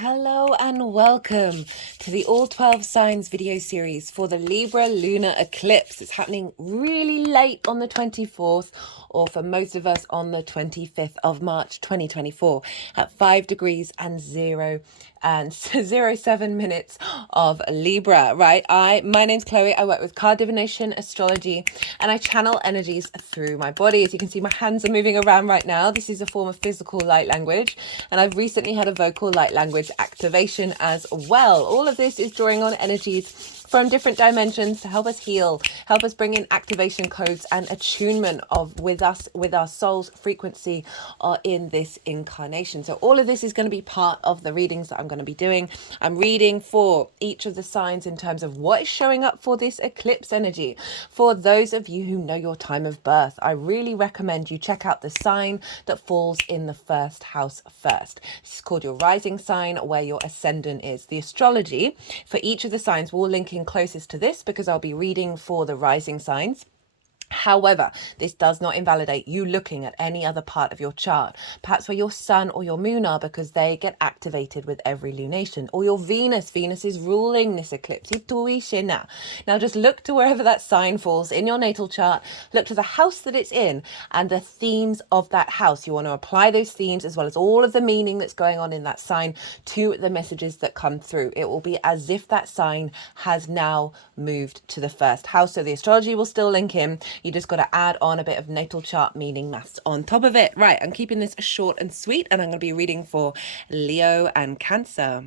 Hello and welcome to the All 12 Signs video series for the Libra Lunar Eclipse. It's happening really late on the 24th, or for most of us on the 25th of March 2024 at 5 degrees and 07 minutes of Libra, right? My name's Chloe. I work with card divination, astrology, and I channel energies through my body. As you can see, my hands are moving around right now. This is a form of physical light language, and I've recently had a vocal light language activation as well. All of this is drawing on energies from different dimensions to help us heal, help us bring in activation codes and attunement with our soul's frequency in this incarnation. So all of this is going to be part of the readings that I'm going to be doing. I'm reading for each of the signs in terms of what is showing up for this eclipse energy. For those of you who know your time of birth, I really recommend you check out the sign that falls in the first house first. This is called your rising sign, where your ascendant is. The astrology for each of the signs will link in closest to this because I'll be reading for the rising signs. However, this does not invalidate you looking at any other part of your chart, perhaps where your sun or your moon are, because they get activated with every lunation, or your Venus. Venus is ruling this eclipse. Now just look to wherever that sign falls in your natal chart, look to the house that it's in and the themes of that house. You want to apply those themes as well as all of the meaning that's going on in that sign to the messages that come through. It will be as if that sign has now moved to the first house. So the astrology will still link in. You just got to add on a bit of natal chart meaning maths on top of it. Right, I'm keeping this short and sweet, and I'm going to be reading for Leo and Cancer.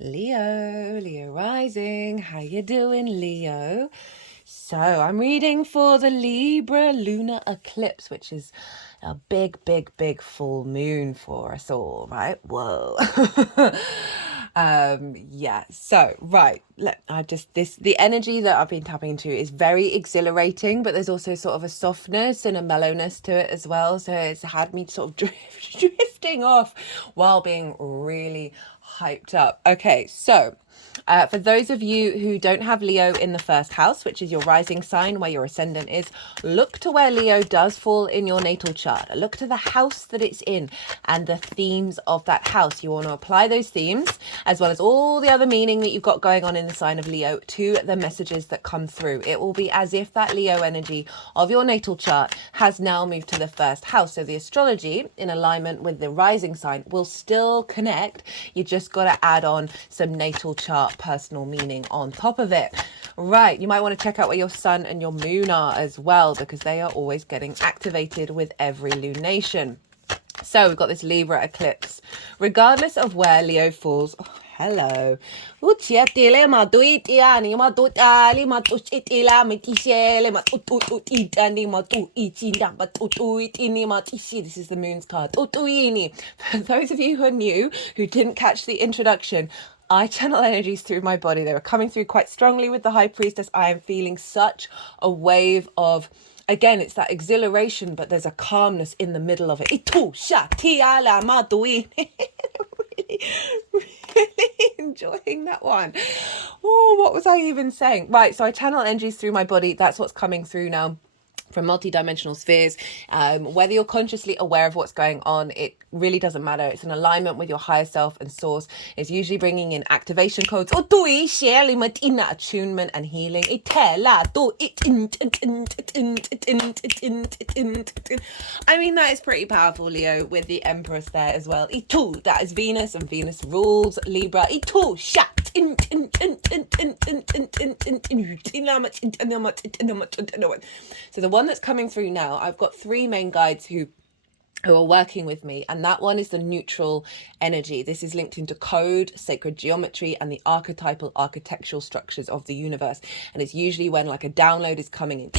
Leo rising. How you doing, Leo? So I'm reading for the Libra Lunar Eclipse, which is a big full moon for us all, right? Whoa. Yeah, so right, the energy that I've been tapping into is very exhilarating, but there's also sort of a softness and a mellowness to it as well. So it's had me sort of drifting off while being really hyped up. Okay, so for those of you who don't have Leo in the first house, which is your rising sign where your ascendant is, look to where Leo does fall in your natal chart. Look to the house that it's in and the themes of that house. You want to apply those themes as well as all the other meaning that you've got going on in the sign of Leo to the messages that come through. It will be as if that Leo energy of your natal chart has now moved to the first house. So the astrology in alignment with the rising sign will still connect. You just got to add on some natal chart personal meaning on top of it. Right, you might want to check out where your sun and your moon are as well, because they are always getting activated with every lunation. So we've got this Libra eclipse. Regardless of where Leo falls, hello. This is the moon's card. For those of you who are new, who didn't catch the introduction, I channel energies through my body. They were coming through quite strongly with the High Priestess. I am feeling such a wave of, again, it's that exhilaration, but there's a calmness in the middle of it. Really enjoying that one. Oh, what was I even saying? Right, so I channel energies through my body. That's what's coming through now from multidimensional spheres. Whether you're consciously aware of what's going on, it really doesn't matter. It's an alignment with your higher self and source. It's usually bringing in activation codes, attunement and healing. I mean, that is pretty powerful, Leo, with the Empress there as well. That is Venus, and Venus rules Libra. So the one that's coming through now, I've got three main guides who are working with me, and that one is the neutral energy. This is linked into code, sacred geometry, and the archetypal architectural structures of the universe. And it's usually when like a download is coming in.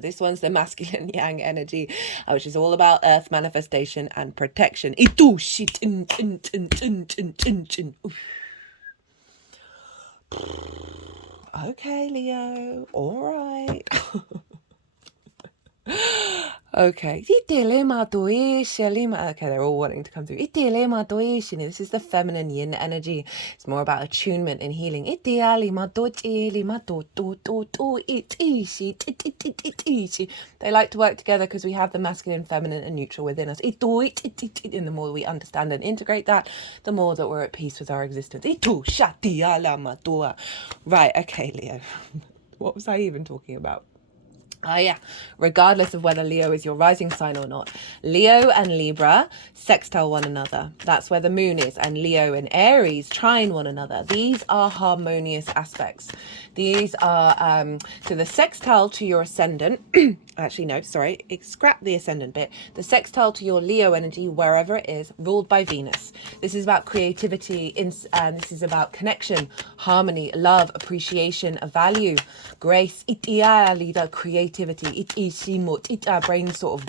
This one's the masculine yang energy, which is all about earth manifestation and protection. Okay, Leo, all right. Okay. Okay, they're all wanting to come through. This is the feminine yin energy. It's more about attunement and healing. They like to work together because we have the masculine, feminine, and neutral within us. And the more we understand and integrate that, the more that we're at peace with our existence. Right, okay, Leo. What was I even talking about? Yeah, regardless of whether Leo is your rising sign or not, Leo and Libra sextile one another. That's where the moon is. And Leo and Aries trine one another. These are harmonious aspects. These are, so the sextile to your ascendant, actually, no, sorry, scrap the ascendant bit. The sextile to your Leo energy, wherever it is, ruled by Venus. This is about creativity, this is about connection, harmony, love, appreciation, value, grace, creativity,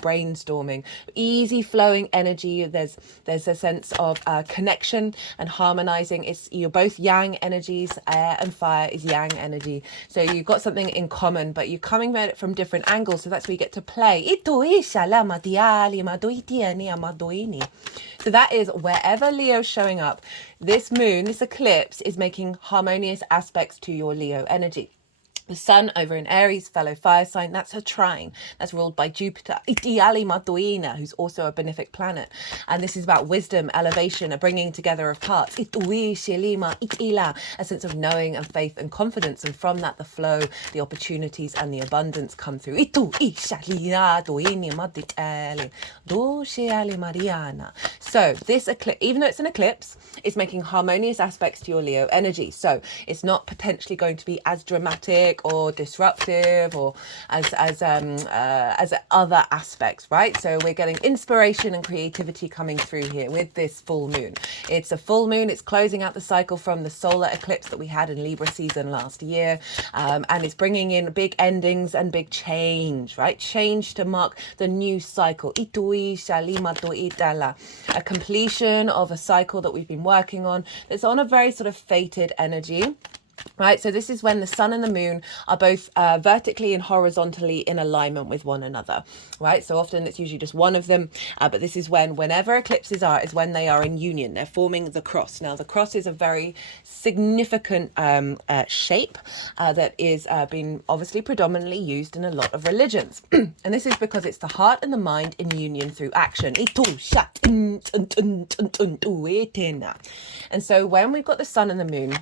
brainstorming, easy flowing energy. There's a sense of connection and harmonizing. You're both yang energies. Air and fire is yang energy, so you've got something in common, but you're coming at it from different angles, so that's where you get to play. So that is wherever Leo's showing up, this moon, this eclipse, is making harmonious aspects to your Leo energy. The sun over in Aries, fellow fire sign, that's a trine. That's ruled by Jupiter, who's also a benefic planet. And this is about wisdom, elevation, a bringing together of parts. A sense of knowing and faith and confidence. And from that, the flow, the opportunities and the abundance come through. So this eclipse, even though it's an eclipse, it's making harmonious aspects to your Leo energy. So it's not potentially going to be as dramatic or disruptive or as other aspects, right? So we're getting inspiration and creativity coming through here with this full moon. It's a full moon. It's closing out the cycle from the solar eclipse that we had in Libra season last year, and it's bringing in big endings and big change, right? Change to mark the new cycle. A completion of a cycle that we've been working on. It's on a very sort of fated energy. Right, so this is when the sun and the moon are both vertically and horizontally in alignment with one another, right? So often it's usually just one of them, but this is whenever eclipses is when they are in union, they're forming the cross. Now, the cross is a very significant shape that is being obviously predominantly used in a lot of religions. And this is because it's the heart and the mind in union through action. And so when we've got the sun and the moon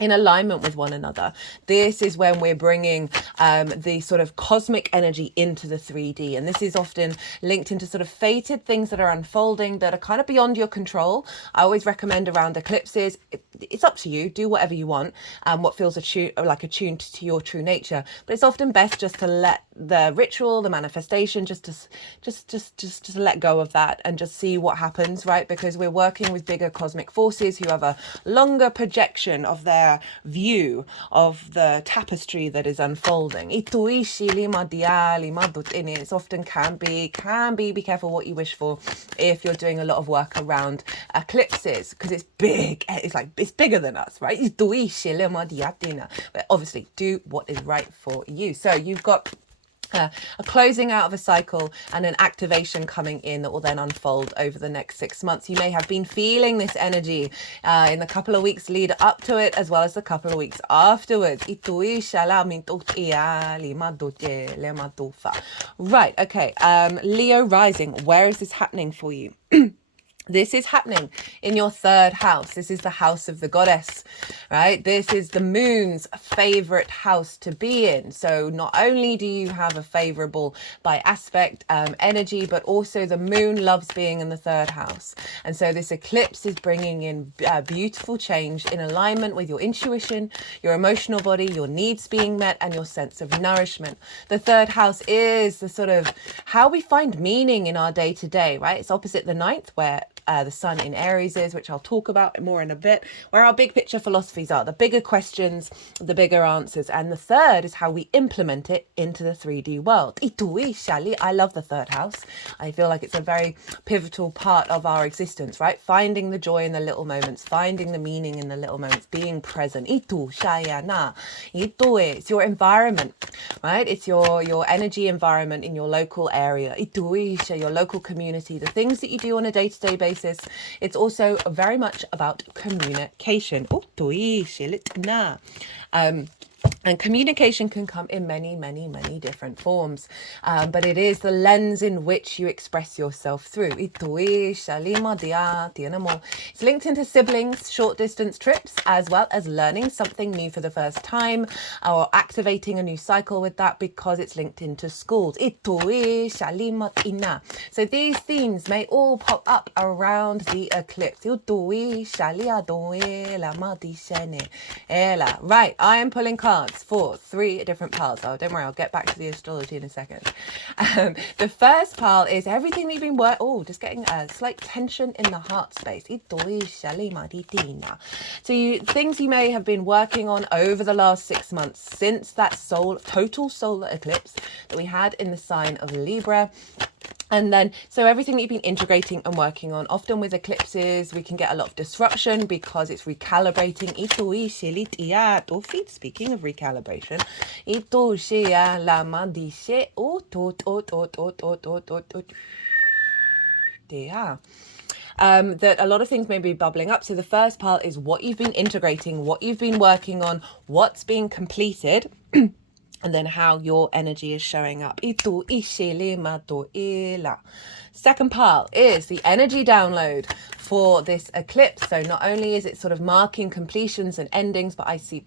in alignment with one another, this is when we're bringing the sort of cosmic energy into the 3D, and this is often linked into sort of fated things that are unfolding that are kind of beyond your control. I always recommend around eclipses, it's up to you, do whatever you want, what feels attuned to your true nature, but it's often best just to let the ritual, the manifestation, just to let go of that and just see what happens, right? Because we're working with bigger cosmic forces who have a longer projection of their view of the tapestry that is unfolding. It often can be be careful what you wish for if you're doing a lot of work around eclipses, because it's big, it's bigger than us, right? But obviously do what is right for you. So you've got a closing out of a cycle and an activation coming in that will then unfold over the next 6 months. You may have been feeling this energy in the couple of weeks lead up to it, as well as the couple of weeks afterwards. Right, okay, Leo rising, where is this happening for you? This is happening in your third house. This is the house of the goddess, right? This is the moon's favorite house to be in. So not only do you have a favorable by aspect energy, but also the moon loves being in the third house. And so this eclipse is bringing in beautiful change in alignment with your intuition, your emotional body, your needs being met, and your sense of nourishment. The third house is the sort of how we find meaning in our day to day, right? It's opposite the ninth, where the sun in Aries is, which I'll talk about more in a bit, where our big picture philosophies are, the bigger questions, the bigger answers. And the third is how we implement it into the 3D world. I love the third house. I feel like it's a very pivotal part of our existence, right? Finding the joy in the little moments, finding the meaning in the little moments, being present. It's your environment, right? It's your energy environment in your local area, your local community, the things that you do on a day-to-day basis. It's also very much about communication. And communication can come in many, many, many different forms. But it is the lens in which you express yourself through. It's linked into siblings, short distance trips, as well as learning something new for the first time or activating a new cycle with that, because it's linked into schools. So these themes may all pop up around the eclipse. Right, I am pulling cards for 3 different piles. Oh, don't worry, I'll get back to the astrology in a second. The first pile is everything that you've been just getting a slight tension in the heart space. So things you may have been working on over the last 6 months since that total solar eclipse that we had in the sign of Libra. And then, so everything that you've been integrating and working on, often with eclipses, we can get a lot of disruption because it's recalibrating. Speaking of recalibration, that a lot of things may be bubbling up. So the first part is what you've been integrating, what you've been working on, what's being completed. And then how your energy is showing up. Second part is the energy download for this eclipse. So not only is it sort of marking completions and endings, but I see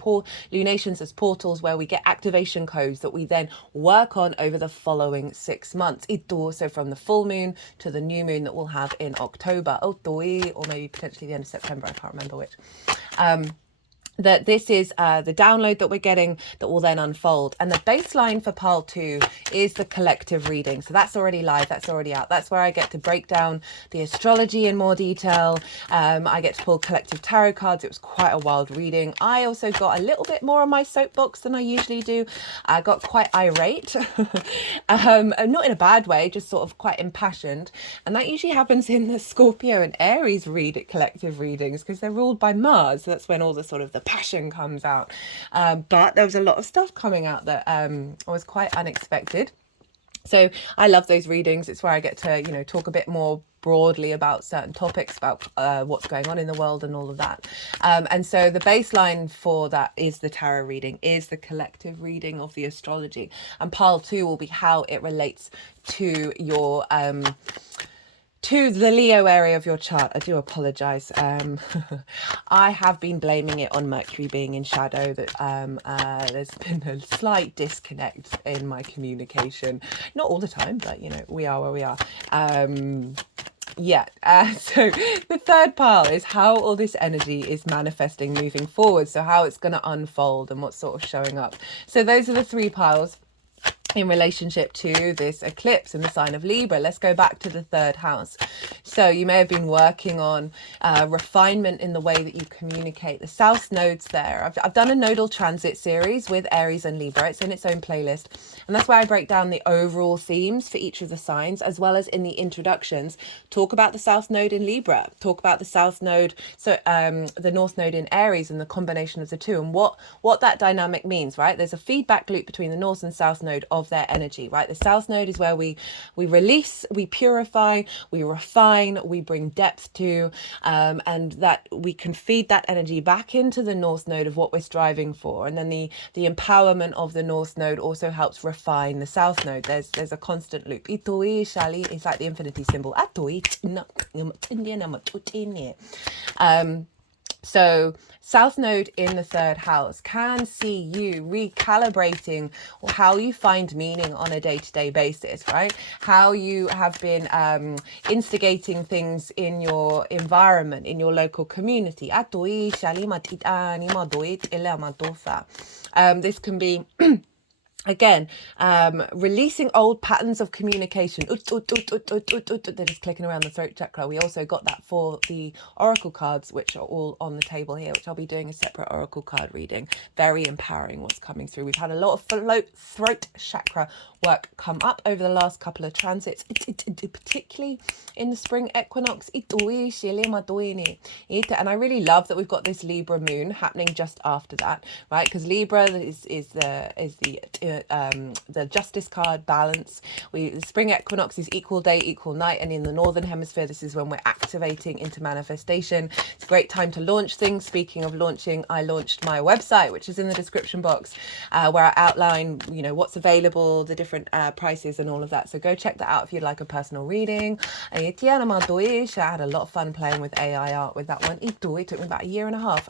lunations as portals where we get activation codes that we then work on over the following 6 months. So from the full moon to the new moon that we'll have in October, or maybe potentially the end of September, I can't remember which. That this is the download that we're getting that will then unfold. And the baseline for pile 2 is the collective reading. So that's already live, that's already out. That's where I get to break down the astrology in more detail. I get to pull collective tarot cards. It was quite a wild reading. I also got a little bit more on my soapbox than I usually do. I got quite irate, not in a bad way, just sort of quite impassioned. And that usually happens in the Scorpio and Aries collective readings, because they're ruled by Mars. So that's when all the sort of the passion comes out. But there was a lot of stuff coming out that was quite unexpected. So I love those readings. It's where I get to, talk a bit more broadly about certain topics, about what's going on in the world and all of that. And so the baseline for that is the tarot reading, is the collective reading of the astrology. And pile 2 will be how it relates to your to the Leo area of your chart. I do apologize. I have been blaming it on Mercury being in shadow, that there's been a slight disconnect in my communication. Not all the time, but we are where we are. So the third pile is how all this energy is manifesting moving forward. So how it's going to unfold and what's sort of showing up. So those are the 3 piles in relationship to this eclipse in the sign of Libra. Let's go back to the 3rd house. So you may have been working on refinement in the way that you communicate. The South nodes there. I've done a nodal transit series with Aries and Libra. It's in its own playlist. And that's where I break down the overall themes for each of the signs, as well as in the introductions, talk about the South node in Libra, talk about the South node, so the North node in Aries and the combination of the two, and what that dynamic means, right? There's a feedback loop between the North and South node of their energy, right? The South node is where we release, we purify, we refine, we bring depth to, and that we can feed that energy back into the North node of what we're striving for. And then the empowerment of the North node also helps refine the South node. There's a constant loop. It's like the infinity symbol. So South node in the 3rd house can see you recalibrating how you find meaning on a day-to-day basis, right? How you have been instigating things in your environment, in your local community. This can be Again, releasing old patterns of communication. They're just clicking around the throat chakra. We also got that for the oracle cards, which are all on the table here, which I'll be doing a separate oracle card reading. Very empowering what's coming through. We've had a lot of throat chakra work come up over the last couple of transits, particularly in the spring equinox. And I really love that we've got this Libra moon happening just after that, right? Because Libra is the justice card, balance. The spring equinox is equal day, equal night, and in the northern hemisphere, this is when we're activating into manifestation. It's a great time to launch things. Speaking of launching, I launched my website, which is in the description box, where I outline, what's available, the different prices and all of that. So go check that out if you'd like a personal reading. I had a lot of fun playing with AI art with that one. It took me about a year and a half.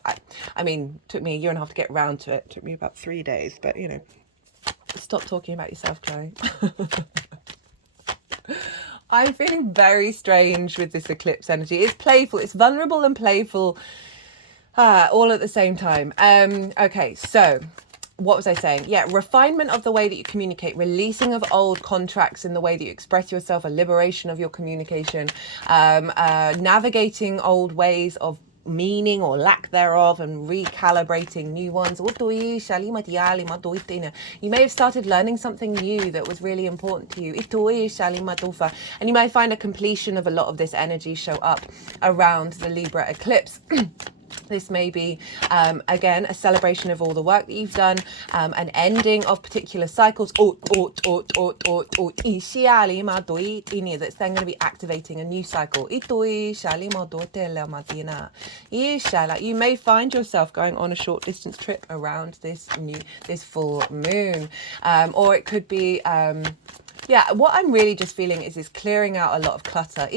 I mean, it took me a year and a half to get around to it. It took me about 3 days, but stop talking about yourself, Chloe. I'm feeling very strange with this eclipse energy. It's playful, it's vulnerable and playful, all at the same time. Okay, so what was I saying? Yeah, refinement of the way that you communicate, releasing of old contracts in the way that you express yourself, a liberation of your communication, navigating old ways of meaning or lack thereof and recalibrating new ones. You may have started learning something new that was really important to you, and you may find a completion of a lot of this energy show up around the Libra eclipse. This may be, again, a celebration of all the work that you've done, an ending of particular cycles, that's then going to be activating a new cycle. You may find yourself going on a short distance trip around this full moon, or it could be what I'm really just feeling is clearing out a lot of clutter.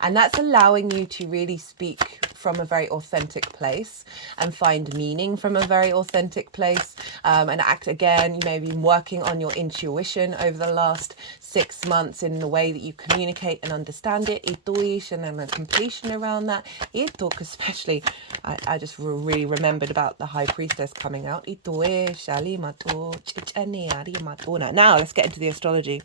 And that's allowing you to really speak from a very authentic place and find meaning from a very authentic place, and act again. You may have been working on your intuition over the last 6 months in the way that you communicate and understand it. And then a completion around that. Especially, I just really remembered about the High Priestess coming out. Now let's get into the astrology.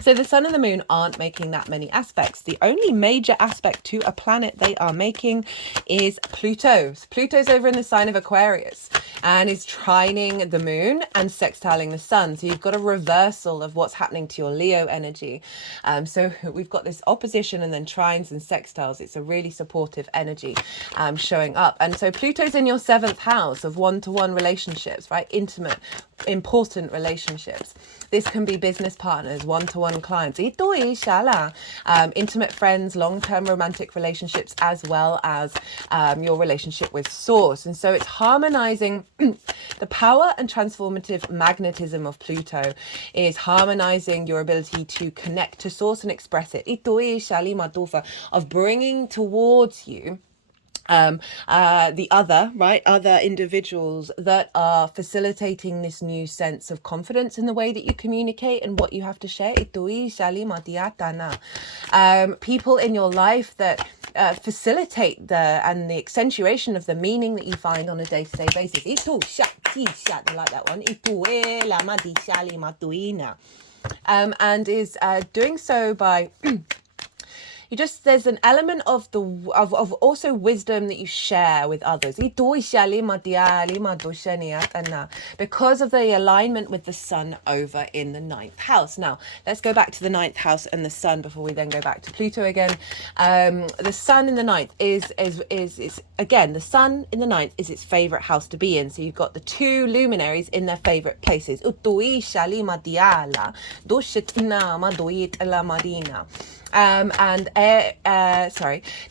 So the sun and the moon aren't making that many aspects. The only major aspect to a planet they are making is Pluto. So Pluto's over in the sign of Aquarius and is trining the moon and sextiling the sun. So you've got a reversal of what's happening to your Leo energy. So we've got this opposition and then trines and sextiles. It's a really supportive energy showing up. And so Pluto's in your 7th house of one-to-one relationships, right? Intimate, important relationships. This can be business partners, one-to-one clients, intimate friends, long-term romantic relationships, as well as your relationship with Source. And so it's harmonizing the power and transformative magnetism of Pluto is harmonizing your ability to connect to Source and express it. Of bringing towards you the other individuals that are facilitating this new sense of confidence in the way that you communicate and what you have to share. People in your life that facilitate the accentuation of the meaning that you find on a day-to-day basis. They like that one. And is doing so by there's an element of also wisdom that you share with others because of the alignment with the sun over in the 9th house. Now let's go back to the 9th house and the sun before we then go back to Pluto again. The sun in the 9th is again, the sun in the 9th is its favorite house to be in. So you've got the 2 luminaries in their favorite places.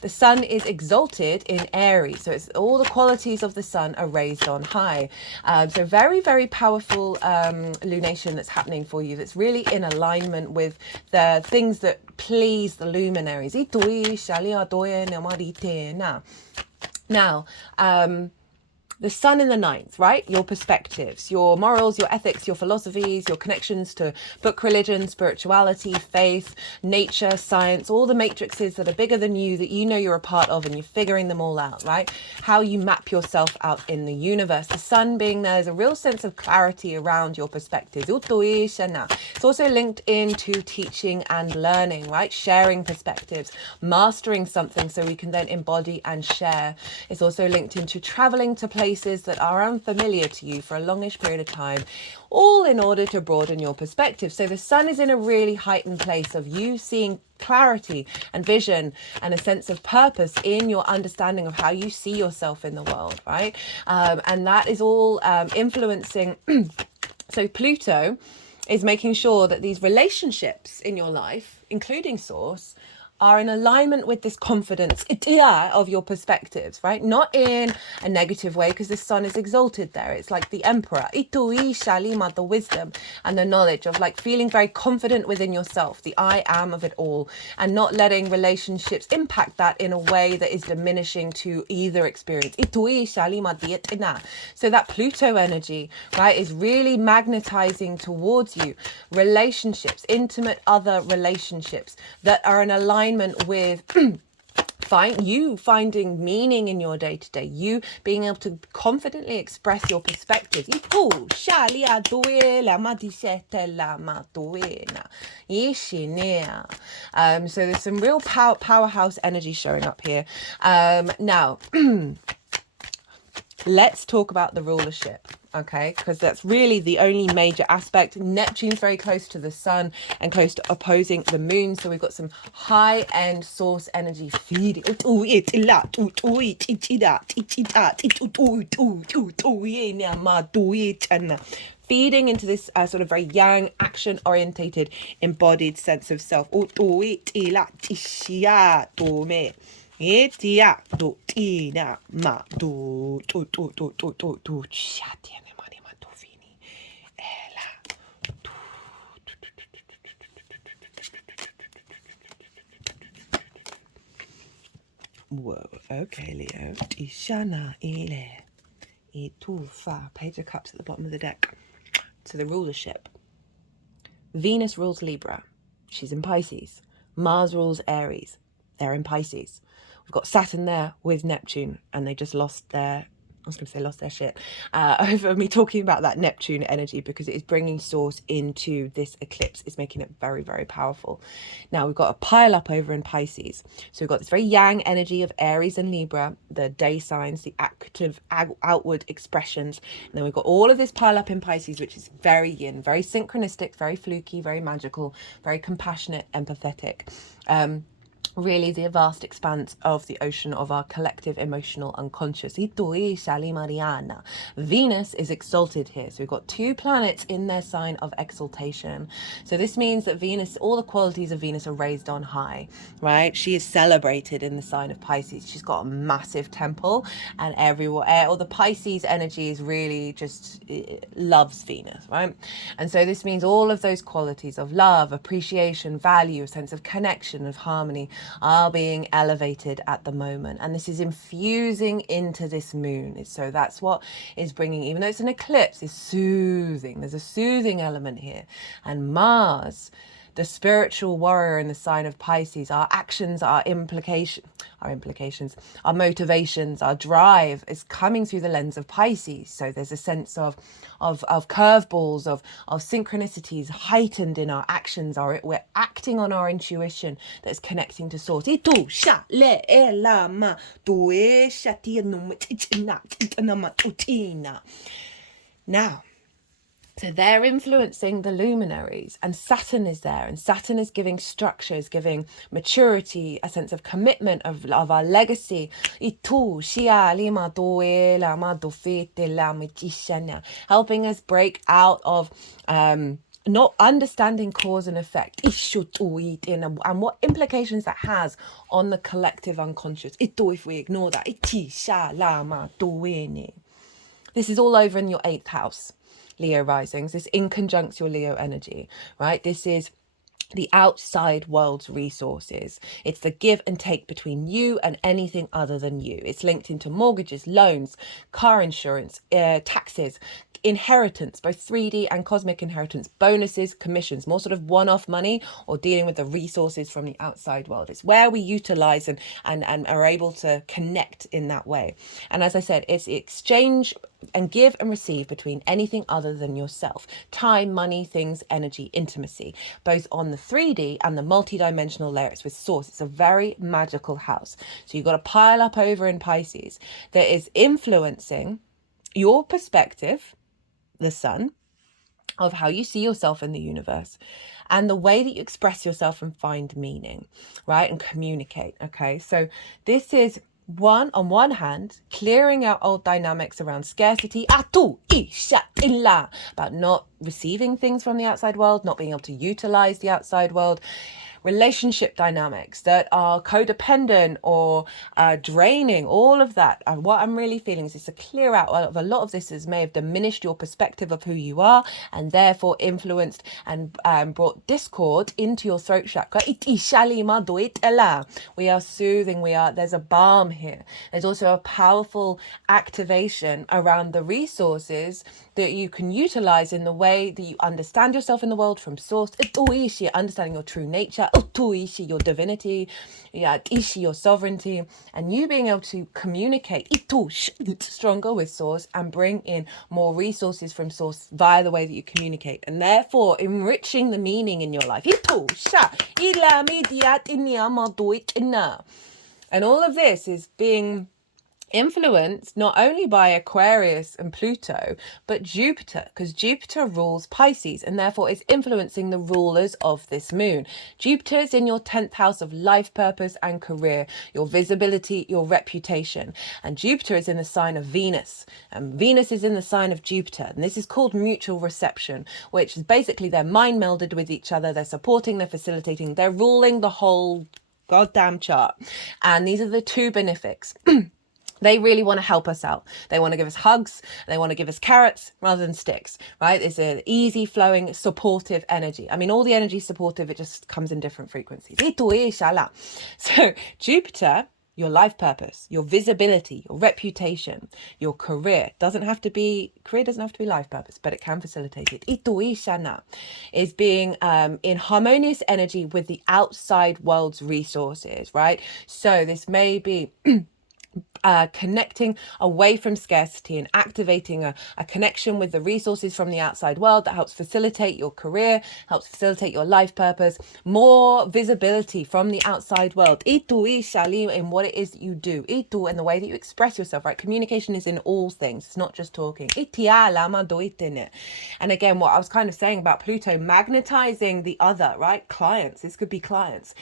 The sun is exalted in Aries, so it's all the qualities of the sun are raised on high. So very, very powerful lunation that's happening for you, that's really in alignment with the things that please the luminaries. Now, The sun in the ninth, right? Your perspectives, your morals, your ethics, your philosophies, your connections to book, religion, spirituality, faith, nature, science, all the matrices that are bigger than you that you know you're a part of, and you're figuring them all out, right? How you map yourself out in the universe. The sun being there is a real sense of clarity around your perspectives. It's also linked into teaching and learning, right? Sharing perspectives, mastering something so we can then embody and share. It's also linked into traveling to places that are unfamiliar to you for a longish period of time, all in order to broaden your perspective. So the sun is in a really heightened place of you seeing clarity and vision and a sense of purpose in your understanding of how you see yourself in the world, right? And that is all influencing. So Pluto is making sure that these relationships in your life, including Source, are in alignment with this confidence of your perspectives, right? Not in a negative way, because the sun is exalted there. It's like the emperor, the wisdom and the knowledge of like feeling very confident within yourself, the I am of it all, and not letting relationships impact that in a way that is diminishing to either experience. So that Pluto energy, right, is really magnetizing towards you relationships, intimate other relationships that are in alignment with finding meaning in your day-to-day, you being able to confidently express your perspectives. So there's some real powerhouse energy showing up here. Now let's talk about the rulership, okay? Because that's really the only major aspect. Neptune's very close to the sun and close to opposing the moon. So we've got some high-end source energy feeding. Feeding into this sort of very yang, action-orientated, embodied sense of self. Whoa, okay, Leo. Ishana ile. Itufa. Page of Cups at the bottom of the deck. So the rulership. Venus rules Libra. She's in Pisces. Mars rules Aries. They're in Pisces. We've got Saturn there with Neptune, and they just lost their shit over me talking about that Neptune energy, because it is bringing Source into this eclipse. It's making it very, very powerful. Now we've got a pile up over in Pisces. So we've got this very yang energy of Aries and Libra, the day signs, the active outward expressions. And then we've got all of this pile up in Pisces, which is very yin, very synchronistic, very fluky, very magical, very compassionate, empathetic. Really the vast expanse of the ocean of our collective emotional unconscious. Venus is exalted here. So we've got two planets in their sign of exaltation. So this means that Venus, all the qualities of Venus are raised on high, right? She is celebrated in the sign of Pisces. She's got a massive temple, and everywhere, all the Pisces energy is really just loves Venus, right? And so this means all of those qualities of love, appreciation, value, a sense of connection, of harmony, are being elevated at the moment, and this is infusing into this moon. So that's what is bringing, even though it's an eclipse, is soothing. There's a soothing element here. And Mars, the spiritual warrior in the sign of Pisces, our actions, our implications, our motivations, our drive is coming through the lens of Pisces. So there's a sense of curveballs, of synchronicities heightened in our actions. We're acting on our intuition that's connecting to Source. Now, so they're influencing the luminaries, and Saturn is there, and Saturn is giving structure, is giving maturity, a sense of commitment of our legacy. Helping us break out of not understanding cause and effect, and what implications that has on the collective unconscious. If we ignore that, this is all over in your 8th house, Leo risings. This in conjunct your Leo energy, right? This is the outside world's resources. It's the give and take between you and anything other than you. It's linked into mortgages, loans, car insurance, taxes, inheritance, both 3D and cosmic inheritance, bonuses, commissions, more sort of one-off money, or dealing with the resources from the outside world. It's where we utilize and are able to connect in that way. And as I said, it's the exchange and give and receive between anything other than yourself. Time, money, things, energy, intimacy, both on the 3D and the multi-dimensional layers with source. It's a very magical house. So you've got to pile up over in Pisces that is influencing your perspective, the sun, of how you see yourself in the universe and the way that you express yourself and find meaning, right? And communicate. Okay. So this is on one hand, clearing out old dynamics around scarcity, about not receiving things from the outside world, not being able to utilize the outside world, relationship dynamics that are codependent or draining, all of that. And what I'm really feeling is it's a clear out of a lot of this may have diminished your perspective of who you are and therefore influenced and brought discord into your throat chakra. We are soothing, there's a balm here. There's also a powerful activation around the resources that you can utilize in the way that you understand yourself in the world from source, understanding your true nature, your divinity, your sovereignty, and you being able to communicate stronger with source and bring in more resources from source via the way that you communicate, and therefore enriching the meaning in your life. And all of this is being influenced not only by Aquarius and Pluto, but Jupiter, because Jupiter rules Pisces and therefore is influencing the rulers of this moon. Jupiter is in your 10th house of life purpose and career, your visibility, your reputation. And Jupiter is in the sign of Venus, and Venus is in the sign of Jupiter. And this is called mutual reception, which is basically they're mind melded with each other. They're supporting, they're facilitating, they're ruling the whole goddamn chart. And these are the two benefics. They really want to help us out. They want to give us hugs. They want to give us carrots rather than sticks, right? It's an easy flowing, supportive energy. I mean, all the energy is supportive. It just comes in different frequencies. So Jupiter, your life purpose, your visibility, your reputation, your career doesn't have to be life purpose, but it can facilitate it. Is being in harmonious energy with the outside world's resources, right? So this may be connecting away from scarcity and activating a connection with the resources from the outside world that helps facilitate your career, helps facilitate your life purpose, more visibility from the outside world in what it is that you do, and the way that you express yourself, right? Communication is in all things. It's not just talking. And again, what I was kind of saying about Pluto magnetizing the other, right? Clients. This could be clients.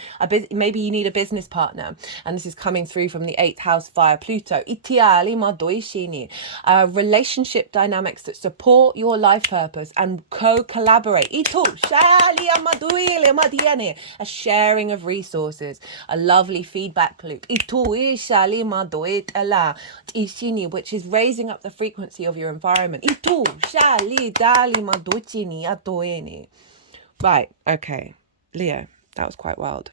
Maybe you need a business partner, and this is coming through from the 8th house via Pluto. Relationship dynamics that support your life purpose and co-collaborate. A sharing of resources, a lovely feedback loop, which is raising up the frequency of your environment. Right, okay, Leo, that was quite wild.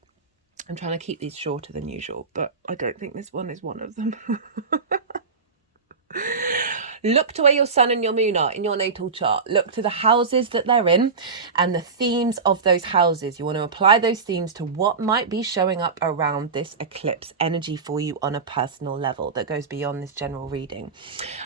I'm trying to keep these shorter than usual, but I don't think this one is one of them. Look to where your sun and your moon are in your natal chart. Look to the houses that they're in and the themes of those houses. You want to apply those themes to what might be showing up around this eclipse energy for you on a personal level that goes beyond this general reading.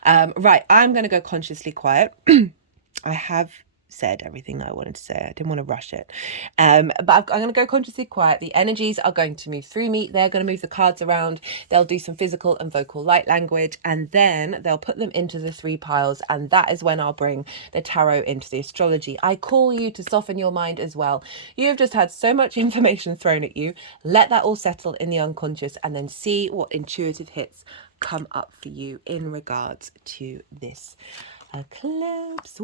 Right, I'm going to go consciously quiet. I have said everything that I wanted to say. I didn't want to rush it. But I'm going to go consciously quiet. The energies are going to move through me. They're going to move the cards around. They'll do some physical and vocal light language, and then they'll put them into the 3 piles. And that is when I'll bring the tarot into the astrology. I call you to soften your mind as well. You have just had so much information thrown at you. Let that all settle in the unconscious and then see what intuitive hits come up for you in regards to this eclipse.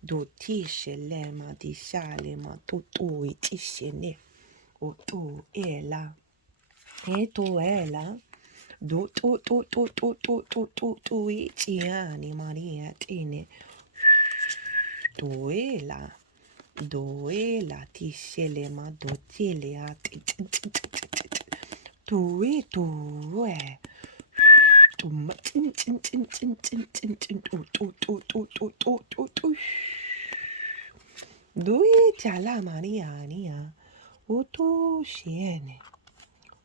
do ti shele ma di shale ma tu tu iti shene o tu ela do tu iti ani maria tine do ela ti shele ma do tile ati tu e Due la Maria, Otto Siene,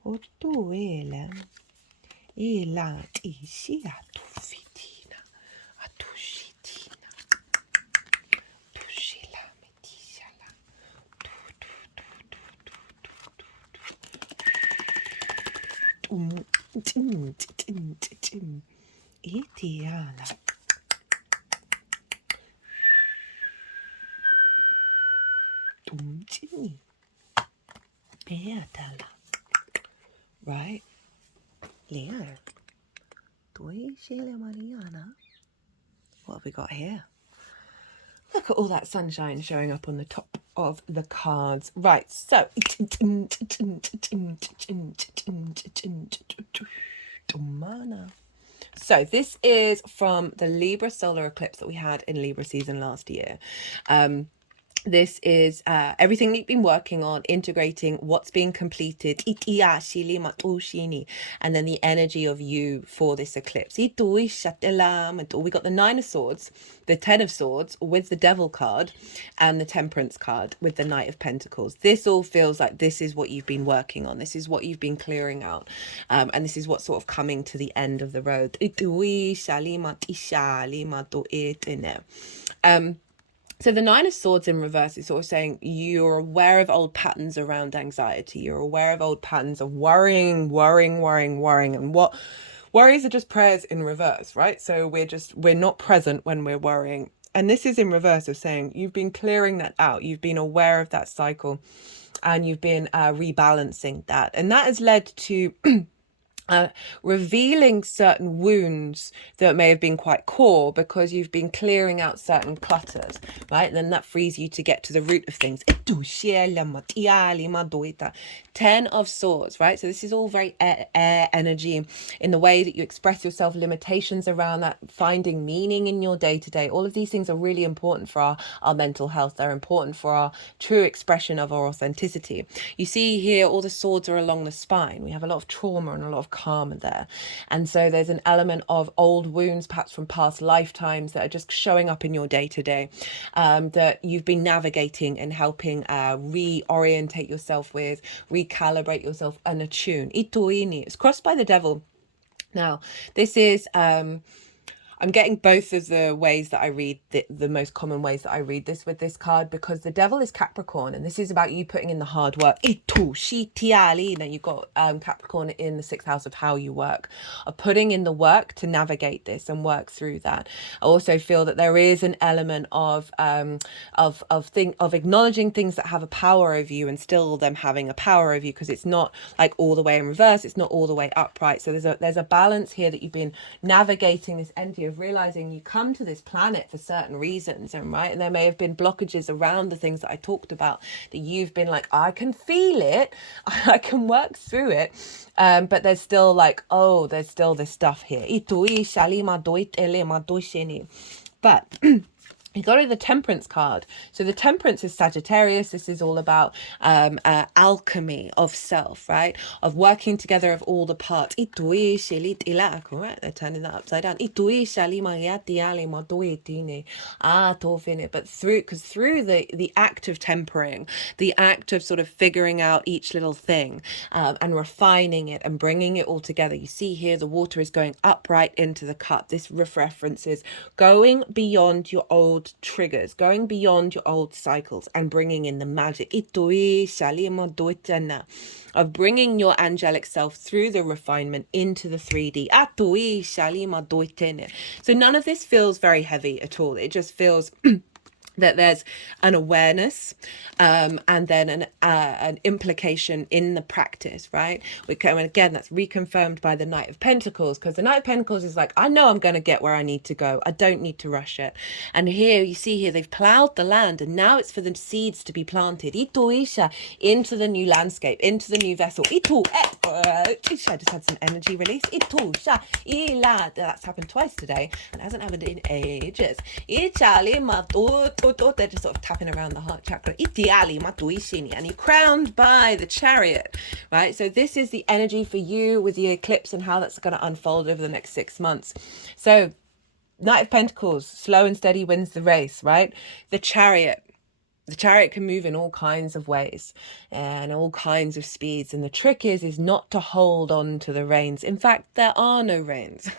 Otto Ele, e la tisi a tu fitina, a tu shitina, tu shila metisala, itiala. Right? Leo. Mariana. What have we got here? Look at all that sunshine showing up on the top of the cards. Right, so so this is from the Libra solar eclipse that we had in Libra season last year. This is everything that you've been working on, integrating what's being completed, and then the energy of you for this eclipse. We got the Nine of Swords, the Ten of Swords with the Devil card, and the Temperance card with the Knight of Pentacles. This all feels like this is what you've been working on. This is what you've been clearing out. And this is what's sort of coming to the end of the road. So the Nine of Swords in reverse is sort of saying you're aware of old patterns around anxiety. You're aware of old patterns of worrying. And what worries are just prayers in reverse, right? So we're not present when we're worrying. And this is in reverse of saying you've been clearing that out. You've been aware of that cycle and you've been rebalancing that. And that has led to revealing certain wounds that may have been quite core because you've been clearing out certain clutters, right? And then that frees you to get to the root of things. Ten of Swords, right? So this is all very air energy in the way that you express yourself, limitations around that, finding meaning in your day-to-day. All of these things are really important for our mental health. They're important for our true expression of our authenticity. You see here, all the swords are along the spine. We have a lot of trauma and a lot of karma there. And so there's an element of old wounds, perhaps from past lifetimes, that are just showing up in your day-to-day, that you've been navigating and helping reorientate yourself with, recalibrate yourself and attune. Itoini, it's crossed by the Devil. Now, this is I'm getting both of the ways that I read, the most common ways that I read this with this card, because the Devil is Capricorn, and this is about you putting in the hard work. Now you've got Capricorn in the 6th house of how you work, of putting in the work to navigate this and work through that. I also feel that there is an element of acknowledging things that have a power over you and still them having a power over you, because it's not like all the way in reverse, it's not all the way upright. So there's a balance here that you've been navigating, this energy of realizing you come to this planet for certain reasons, and right, and there may have been blockages around the things that I talked about that you've been like, I can feel it, I can work through it, but there's still like, oh, there's still this stuff here. But you got to the Temperance card. So the Temperance is Sagittarius. This is all about alchemy of self, right? Of working together of all the parts. Right? They're turning that upside down. But through the act of tempering, the act of sort of figuring out each little thing and refining it and bringing it all together. You see here the water is going upright into the cup. This references going beyond your old triggers, going beyond your old cycles and bringing in the magic of bringing your angelic self through the refinement into the 3D. So none of this feels very heavy at all. It just feels that there's an awareness and then an implication in the practice, right? And again, that's reconfirmed by the Knight of Pentacles, because the Knight of Pentacles is like, I know I'm going to get where I need to go. I don't need to rush it. And here, you see here, they've plowed the land, and now it's for the seeds to be planted into the new landscape, into the new vessel. I just had some energy release. That's happened twice today, and it hasn't happened in ages. They're just sort of tapping around the heart chakra. And you're crowned by the Chariot, right? So this is the energy for you with the eclipse and how that's going to unfold over the next 6 months. So Knight of Pentacles, slow and steady wins the race, right? The Chariot can move in all kinds of ways and all kinds of speeds. And the trick is not to hold on to the reins. In fact, there are no reins.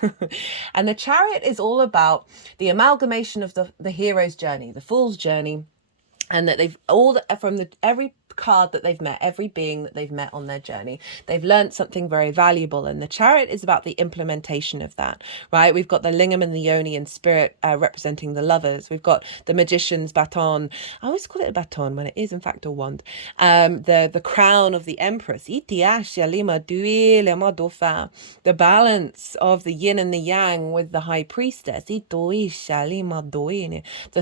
And the Chariot is all about the amalgamation of the hero's journey, the fool's journey, and that they've all from every card that they've met, every being that they've met on their journey, they've learned something very valuable. And the Chariot is about the implementation of that, right? We've got the Lingam and the Yoni in spirit representing the lovers. We've got the Magician's baton. I always call it a baton when it is in fact a wand. The crown of the Empress, the balance of the yin and the yang with the High Priestess, the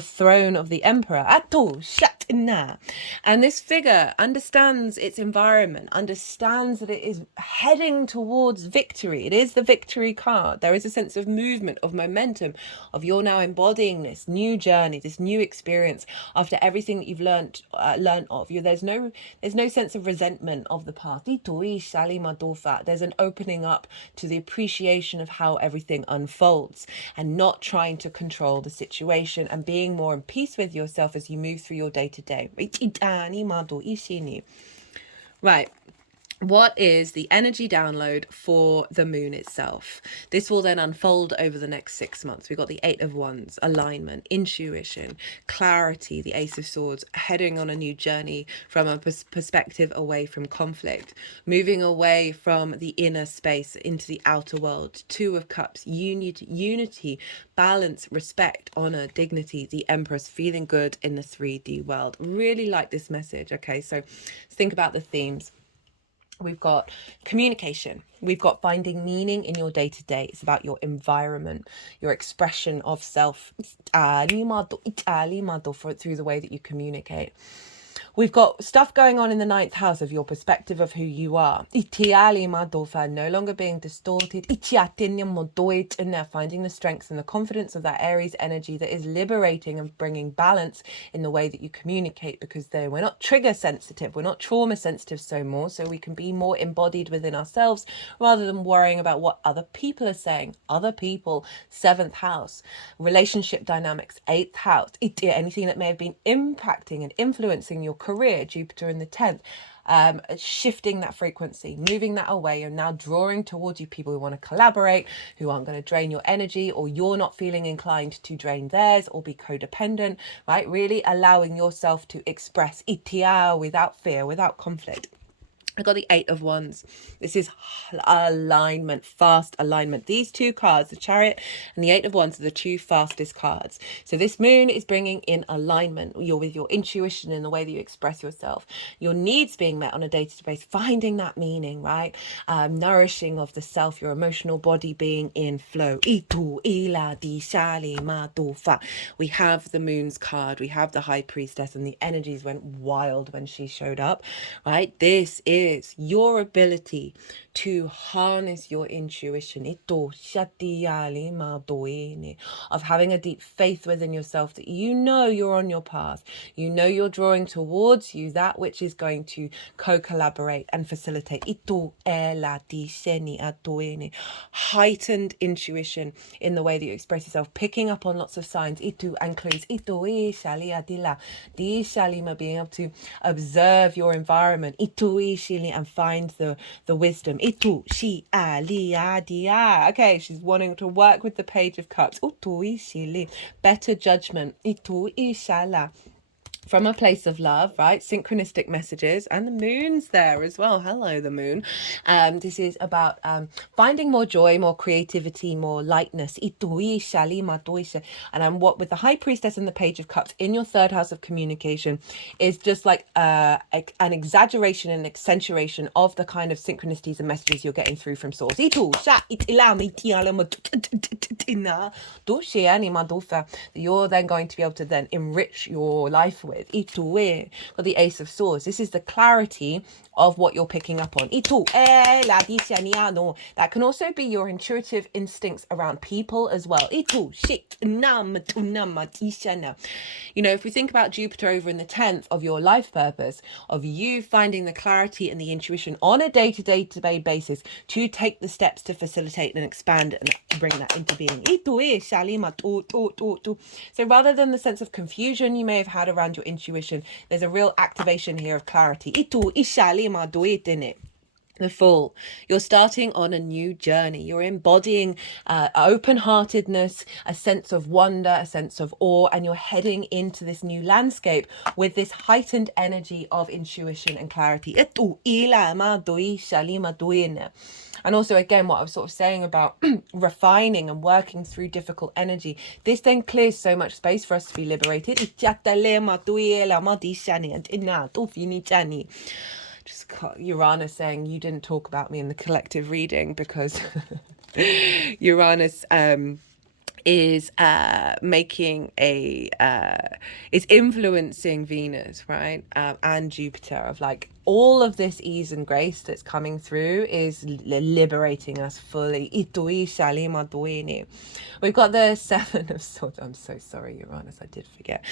throne of the Emperor. And this figure understands its environment, understands that it is heading towards victory. It is the victory card. There is a sense of movement, of momentum, of you're now embodying this new journey, this new experience after everything that you've learned of you. There's no sense of resentment of the past. There's an opening up to the appreciation of how everything unfolds and not trying to control the situation and being more in peace with yourself as you move through your day-to-day. Right. What is the energy download for the moon itself? This will then unfold over the next 6 months. We've got the 8 of Wands, alignment, intuition, clarity, the Ace of Swords, heading on a new journey from a perspective away from conflict, moving away from the inner space into the outer world. 2 of Cups, unity, balance, respect, honor, dignity, the Empress, feeling good in the 3D world. Really like this message. Okay, so let's think about the themes. We've got communication. We've got finding meaning in your day-to-day. It's about your environment, your expression of self through the way that you communicate. We've got stuff going on in the 9th house of your perspective of who you are. No longer being distorted. And they're finding the strength and the confidence of that Aries energy that is liberating and bringing balance in the way that you communicate, because we're not trigger sensitive. We're not trauma sensitive so we can be more embodied within ourselves rather than worrying about what other people are saying. Other people, 7th house. Relationship dynamics, 8th house. Anything that may have been impacting and influencing your career, Jupiter in the 10th, shifting that frequency, moving that away, and now drawing towards you people who want to collaborate, who aren't going to drain your energy, or you're not feeling inclined to drain theirs or be codependent, right? Really allowing yourself to express itia without fear, without conflict. I got the 8 of Wands. This is alignment, fast alignment. These 2 cards, the Chariot and the 8 of Wands, are the 2 fastest cards. So this moon is bringing in alignment. You're with your intuition in the way that you express yourself. Your needs being met on a day-to-day basis, finding that meaning, right? Nourishing of the self, your emotional body being in flow. We have the Moon's card. We have the High Priestess, and the energies went wild when she showed up, right? This is is your ability to harness your intuition, of having a deep faith within yourself that you know you're on your path, you know you're drawing towards you that which is going to co-collaborate and facilitate. Heightened intuition in the way that you express yourself, picking up on lots of signs, and clues, being able to observe your environment, and find the wisdom. Okay, she's wanting to work with the Page of Cups. Better judgment. From a place of love, right? Synchronistic messages, and the moon's there as well. Hello, the moon. This is about finding more joy, more creativity, more lightness. And what with the High Priestess and the Page of Cups in your third house of communication is just like an exaggeration and accentuation of the kind of synchronicities and messages you're getting through from source. You're then going to be able to then enrich your life with. Got the Ace of Swords. This is the clarity of what you're picking up on. That can also be your intuitive instincts around people as well. If we think about Jupiter over in the 10th of your life purpose, of you finding the clarity and the intuition on a day-to-day basis to take the steps to facilitate and expand and bring that into being. So rather than the sense of confusion you may have had around your intuition, there's a real activation here of clarity. The Fool. You're starting on a new journey. You're embodying open-heartedness, a sense of wonder, a sense of awe, and you're heading into this new landscape with this heightened energy of intuition and clarity. And also, again, what I was sort of saying about refining and working through difficult energy, this then clears so much space for us to be liberated. Just Uranus saying you didn't talk about me in the collective reading because Uranus is making is influencing Venus, right? And Jupiter, of like all of this ease and grace that's coming through is liberating us fully. We've got the Seven of Swords. I'm so sorry, Uranus, I did forget.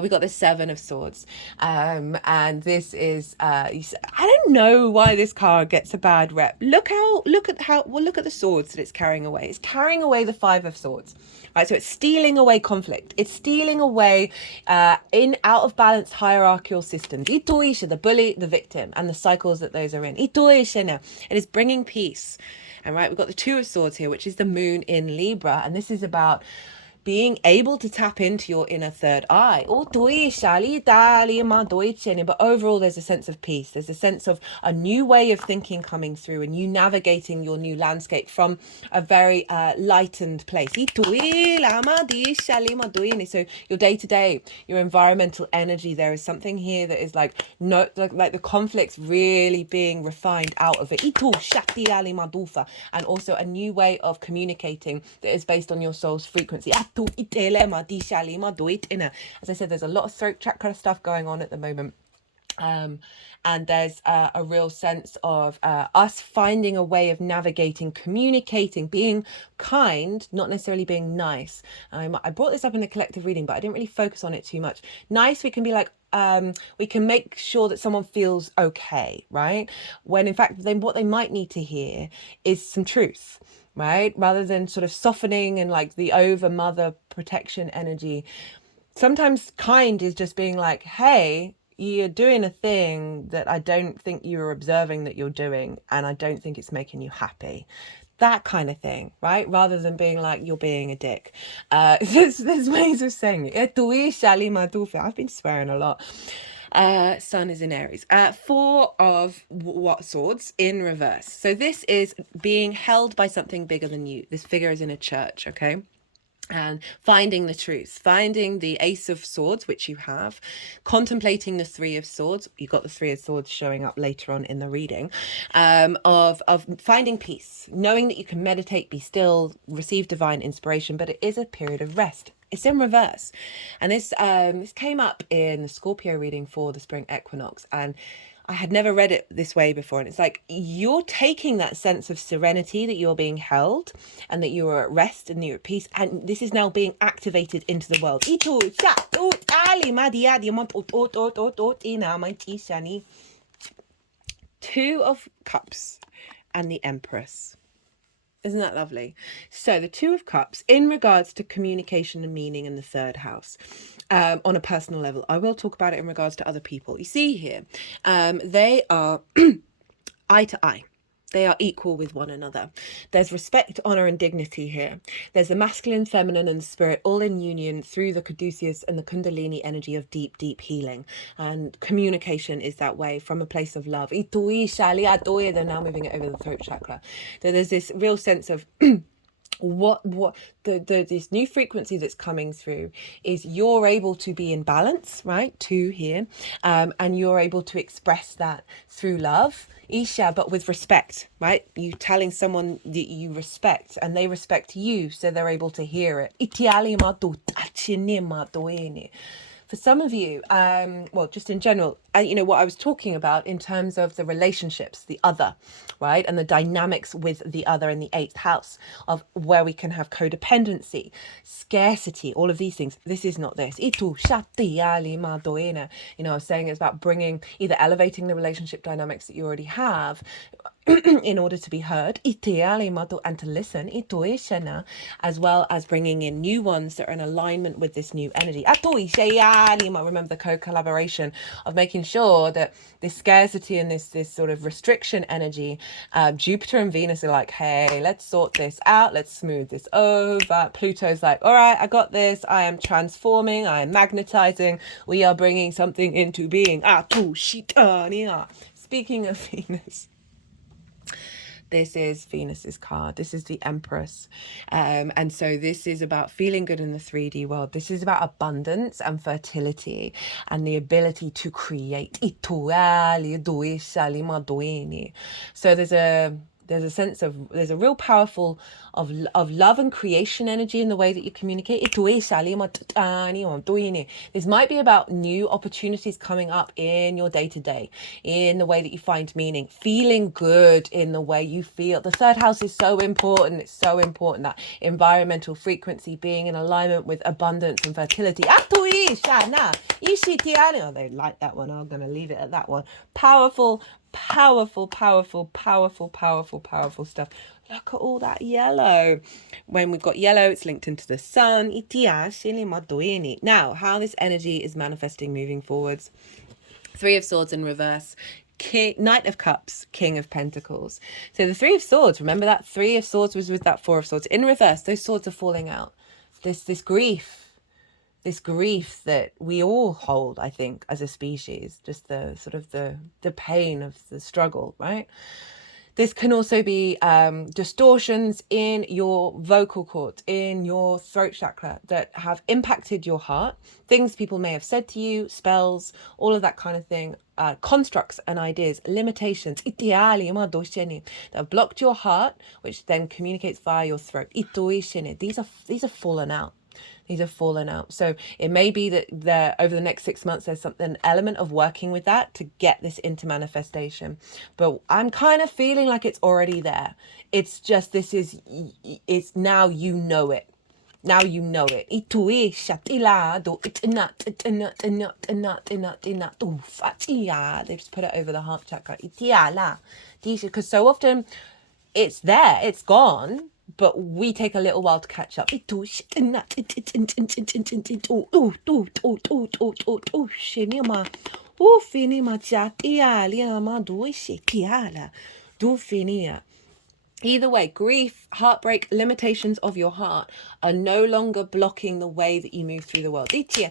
We got the Seven of Swords, and this is I don't know why this card gets a bad rep. Look at the swords that it's carrying away. It's carrying away the Five of Swords. Right, so it's stealing away conflict. It's stealing away in out of balance hierarchical systems. The bully, the victim, and the cycles that those are in. It is bringing peace. And right, we've got the Two of Swords here, which is the moon in Libra, and this is about being able to tap into your inner third eye. But overall, there's a sense of peace. There's a sense of a new way of thinking coming through, and you navigating your new landscape from a very lightened place. So your day-to-day, your environmental energy, there is something here that is like the conflicts really being refined out of it. And also a new way of communicating that is based on your soul's frequency. As I said, there's a lot of throat chakra stuff going on at the moment. And there's a real sense of us finding a way of navigating, communicating, being kind, not necessarily being nice. I brought this up in the collective reading, but I didn't really focus on it too much. Nice, we can be like, we can make sure that someone feels okay, right? When in fact, what they might need to hear is some truth. Right, rather than sort of softening and like the over mother protection energy, sometimes kind is just being like, hey, you're doing a thing that I don't think you're observing that you're doing, and I don't think it's making you happy. That kind of thing, right? Rather than being like, you're being a dick. There's ways of saying it. I've been swearing a lot. Sun is in Aries. Four of Swords in reverse. So this is being held by something bigger than you. This figure is in a church, okay? And finding the truth, finding the Ace of Swords, which you have, contemplating the Three of Swords. You've got the Three of Swords showing up later on in the reading, of finding peace, knowing that you can meditate, be still, receive divine inspiration, but it is a period of rest. It's in reverse. And this came up in the Scorpio reading for the spring equinox, and I had never read it this way before, and it's like you're taking that sense of serenity that you're being held and that you are at rest and you're at peace, and this is now being activated into the world. Two of Cups and the Empress. Isn't that lovely? So the Two of Cups in regards to communication and meaning in the third house, on a personal level. I will talk about it in regards to other people. You see here, they are eye to eye. They are equal with one another. There's respect, honor, and dignity here. There's the masculine, feminine, and the spirit all in union through the caduceus and the kundalini energy of deep, deep healing. And communication is that way from a place of love. They're now moving it over the throat chakra. So there's this real sense of this new frequency that's coming through is you're able to be in balance, right? Two here, and you're able to express that through love, Isha, but with respect, right? You telling someone that you respect and they respect you, so they're able to hear it. For some of you, well, just in general, you know, what I was talking about in terms of the relationships, the other, right? And the dynamics with the other in the 8th house of where we can have codependency, scarcity, all of these things. This is not this. You know, I was saying it's about bringing, either elevating the relationship dynamics that you already have in order to be heard and to listen, as well as bringing in new ones that are in alignment with this new energy. You might remember the co-collaboration of making sure that this scarcity and this sort of restriction energy, Jupiter and Venus are like, hey, let's sort this out, let's smooth this over. Pluto's like, all right, I got this, I am transforming, I am magnetizing, we are bringing something into being. Speaking of Venus, this is Venus's card. This is the Empress. And so this is about feeling good in the 3D world. This is about abundance and fertility and the ability to create. So there's a sense of, there's a real powerful of love and creation energy in the way that you communicate. This might be about new opportunities coming up in your day-to-day, in the way that you find meaning, feeling good in the way you feel. The third house is so important. It's so important, that environmental frequency being in alignment with abundance and fertility. Oh, they like that one. I'm going to leave it at that one. Powerful stuff. Look at all that yellow. When we've got yellow, it's linked into the sun. Now, how this energy is manifesting moving forwards. 3 of Swords in reverse. Knight of Cups, King of Pentacles. So the 3 of Swords, remember that 3 of Swords was with that 4 of Swords. In reverse, those swords are falling out. This grief that we all hold, I think, as a species, just the sort of the pain of the struggle, right? This can also be distortions in your vocal cords, in your throat chakra that have impacted your heart. Things people may have said to you, spells, all of that kind of thing, constructs and ideas, limitations that have blocked your heart, which then communicates via your throat. These are fallen out. These have fallen out. So it may be that over the next 6 months, there's an element of working with that to get this into manifestation. But I'm kind of feeling like it's already there. It's just, it's now you know it. Now you know it. They just put it over the heart chakra. Because so often it's there, it's gone, but we take a little while to catch up. Either way, grief, heartbreak, limitations of your heart are no longer blocking the way that you move through the world. Because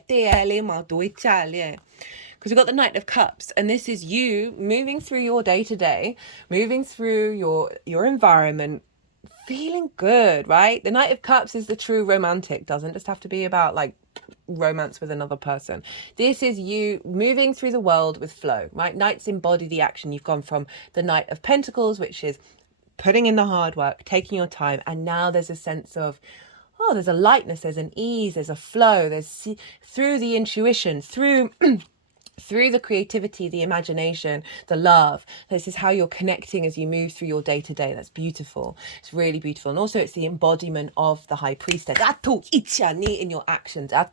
we've got the Knight of Cups, and this is you moving through your day-to-day, moving through your environment, feeling good, right? The Knight of Cups is the true romantic. Doesn't just have to be about like romance with another person. This is you moving through the world with flow, right? Knights embody the action. You've gone from the Knight of Pentacles, which is putting in the hard work, taking your time, and now there's a sense of, oh, there's a lightness, there's an ease, there's a flow, there's through the intuition, through through the creativity, the imagination, the love. This is how you're connecting as you move through your day to day. That's beautiful. It's really beautiful. And also it's the embodiment of the high priestess. In your actions. I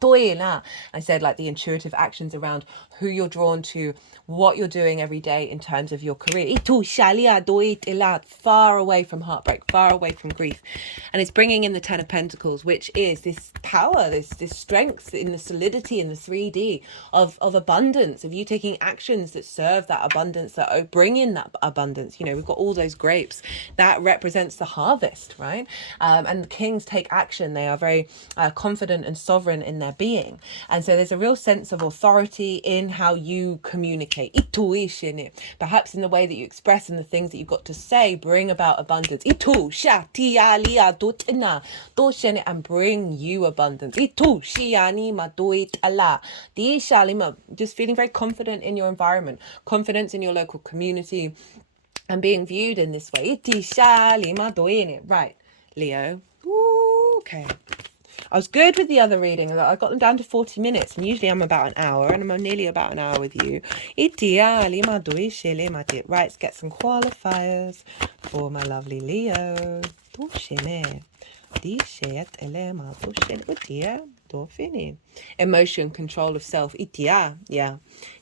said like the intuitive actions around who you're drawn to, what you're doing every day in terms of your career. Far away from heartbreak, far away from grief. And it's bringing in the Ten of Pentacles, which is this power, this strength in the solidity in the 3D of abundance, of you taking actions that serve that abundance, that bring in that abundance. You know, we've got all those grapes that represents the harvest, right? And the kings take action. They are very confident and sovereign in their being. And so there's a real sense of authority in how you communicate. Perhaps in the way that you express and the things that you've got to say bring about abundance. And bring you abundance. Just feeling very confident in your environment, confidence in your local community, and being viewed in this way. Right, Leo. Ooh, okay. I was good with the other reading. I got them down to 40 minutes, and usually I'm about an hour, and I'm nearly about an hour with you. Right, let's get some qualifiers for my lovely Leo. Emotion, control of self. Yeah.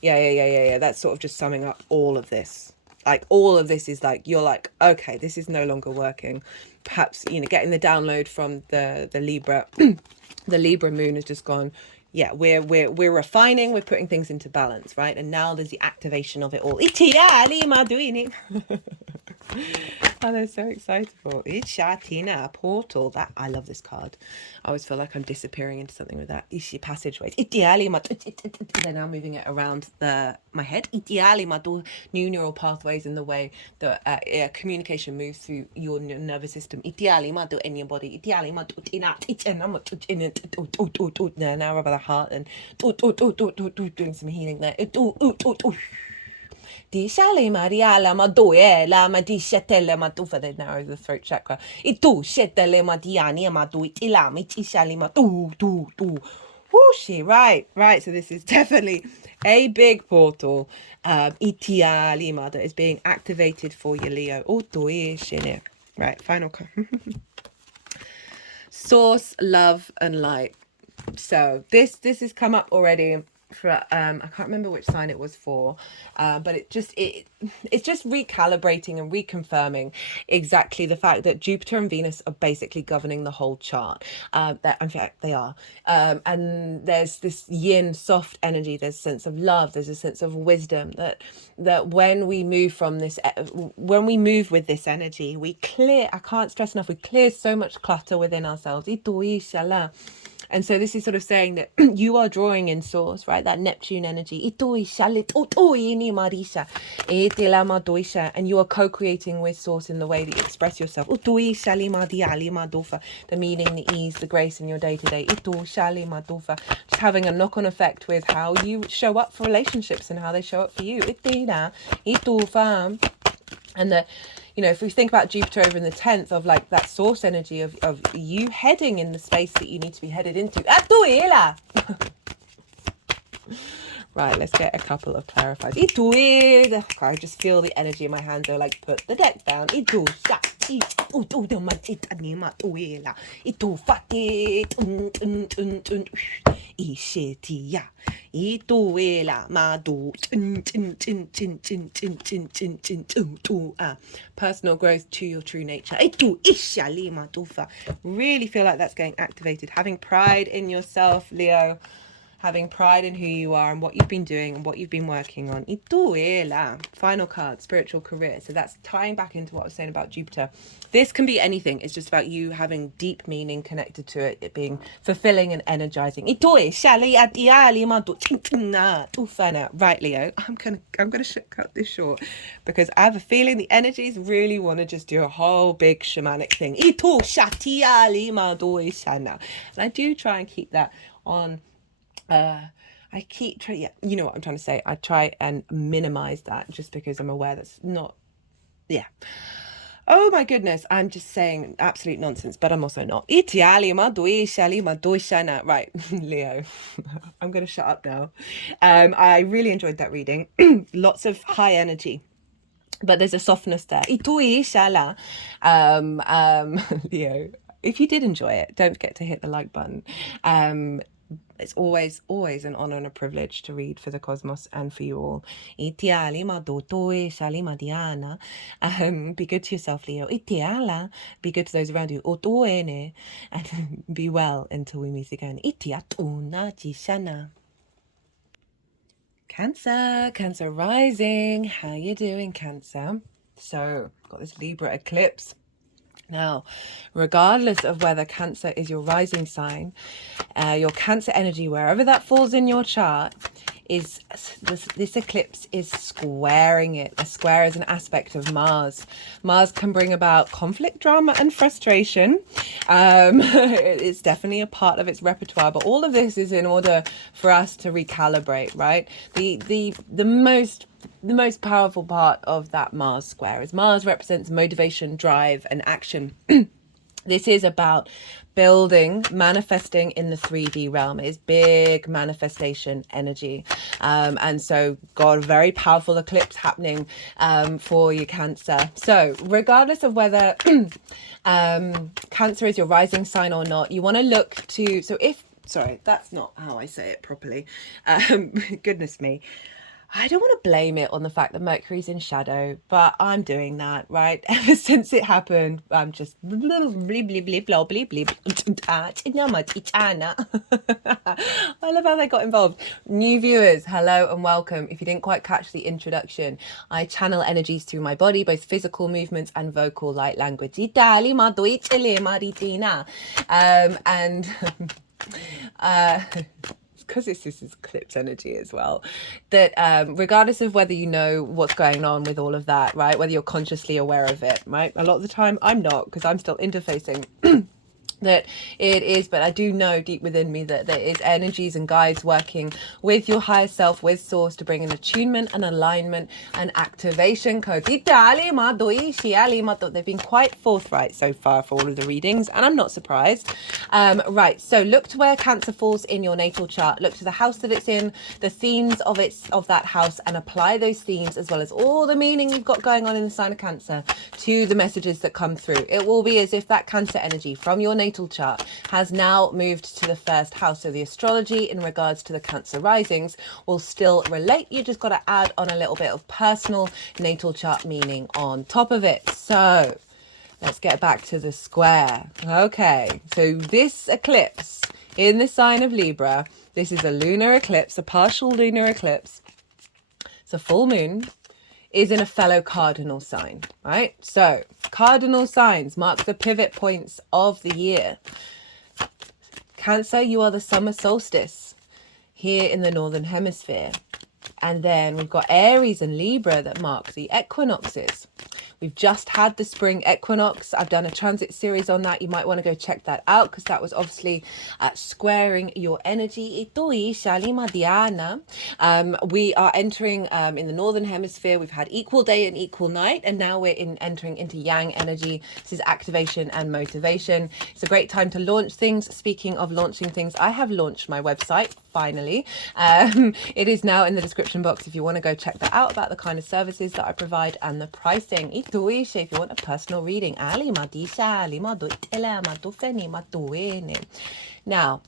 That's sort of just summing up all of this. Like all of this is like, you're like, okay, this is no longer working. Perhaps, you know, getting the download from the Libra, the Libra moon has just gone, yeah, we're refining, we're putting things into balance, right? And now there's the activation of it all. Oh, they're so excitable. Ishatina portal. That I love this card. I always feel like I'm disappearing into something with that. Ishi passageways. They're now moving it around my head. New neural pathways in the way that communication moves through your nervous system. In your body. Now about the heart and doing some healing there. Di shale Maria la madoe la madishatele matufa they narrow the throat chakra. Itu shetele madiani amadu itilami tishali matu tu. Whooshy, right. So this is definitely a big portal. Itiali mother is being activated for your Leo. Right, final card. Source, love, and light. So this has come up already for I can't remember which sign it was for, but it's just recalibrating and reconfirming exactly the fact that Jupiter and Venus are basically governing the whole chart. That in fact they are, and there's this yin soft energy. There's a sense of love. There's a sense of wisdom that when we move with this energy, we clear. I can't stress enough. We clear so much clutter within ourselves. And so this is sort of saying that you are drawing in source, right? That Neptune energy. And you are co-creating with source in the way that you express yourself. The meaning, the ease, the grace in your day-to-day. Just having a knock-on effect with how you show up for relationships and how they show up for you. And that, you know, if we think about Jupiter over in the 10th of like that source energy of you heading in the space that you need to be headed into. Right, let's get a couple of clarifiers. I just feel the energy in my hands. They're like, put the deck down. Personal growth to your true nature. Really feel like that's getting activated. Having pride in yourself, Leo. Having pride in who you are and what you've been doing and what you've been working on. Final card, spiritual career. So that's tying back into what I was saying about Jupiter. This can be anything. It's just about you having deep meaning connected to it being fulfilling and energizing. Right, Leo, I'm gonna cut this short because I have a feeling the energies really want to just do a whole big shamanic thing. And I do try and keep that on. I keep trying, yeah, you know what I'm trying to say. I try and minimize that just because I'm aware that's not, yeah. Oh my goodness, I'm just saying absolute nonsense, but I'm also not. Right, Leo. I'm going to shut up now. I really enjoyed that reading. Lots of high energy, but there's a softness there. Leo, if you did enjoy it, don't forget to hit the like button. It's always an honor and a privilege to read for the cosmos and for you all. Be good to yourself, Leo. Be good to those around you. And be well until we meet again. Cancer rising. How you doing, Cancer? So, got this Libra eclipse. Now, regardless of whether Cancer is your rising sign, your Cancer energy, wherever that falls in your chart, is this eclipse is squaring it. A square is an aspect of Mars. Mars can bring about conflict, drama, and frustration. It's definitely a part of its repertoire, but all of this is in order for us to recalibrate, right? The most powerful part of that Mars square is Mars represents motivation, drive, and action. This is about building, manifesting in the 3D realm. It is big manifestation energy. And so got a very powerful eclipse happening for you, Cancer. So regardless of whether Cancer is your rising sign or not, you want to look to, sorry, that's not how I say it properly. Goodness me. I don't want to blame it on the fact that Mercury's in shadow, but I'm doing that, right? Ever since it happened, I'm just I love how they got involved. New viewers, hello and welcome. If you didn't quite catch the introduction, I channel energies through my body, both physical movements and vocal light language. And because this is eclipse energy as well, that regardless of whether you know what's going on with all of that, right, whether you're consciously aware of it, right, a lot of the time I'm not, because I'm still interfacing that it is, but I do know deep within me that there is energies and guides working with your higher self, with source, to bring an attunement and alignment and activation code. They've been quite forthright so far for all of the readings, and I'm not surprised. Right, so look to where Cancer falls in your natal chart. Look to the house that it's in, the themes of that house, and apply those themes as well as all the meaning you've got going on in the sign of Cancer to the messages that come through. It will be as if that Cancer energy from your natal chart has now moved to the first house. So the astrology in regards to the Cancer risings will still relate. You just got to add on a little bit of personal natal chart meaning on top of it. So let's get back to the square. Okay, so this eclipse in the sign of Libra, this is a lunar eclipse, a partial lunar eclipse. It's a full moon, is in a fellow cardinal sign, right? So cardinal signs mark the pivot points of the year. Cancer, you are the summer solstice here in the northern hemisphere. And then we've got Aries and Libra that mark the equinoxes. We've just had the spring equinox. I've done a transit series on that. You might want to go check that out, because that was obviously squaring your energy. We are entering in the northern hemisphere. We've had equal day and equal night, and now we're entering into yang energy. This is activation and motivation. It's a great time to launch things. Speaking of launching things, I have launched my website finally. It is now in the description box if you want to go check that out, about the kind of services that I provide and the pricing. If you want a personal reading. Now,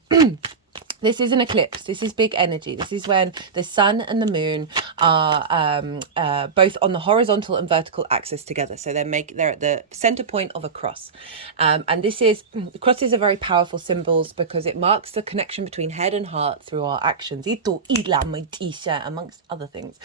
this is an eclipse. This is big energy. This is when the sun and the moon are both on the horizontal and vertical axis together. So they're at the center point of a cross. And crosses are very powerful symbols because it marks the connection between head and heart through our actions, amongst other things.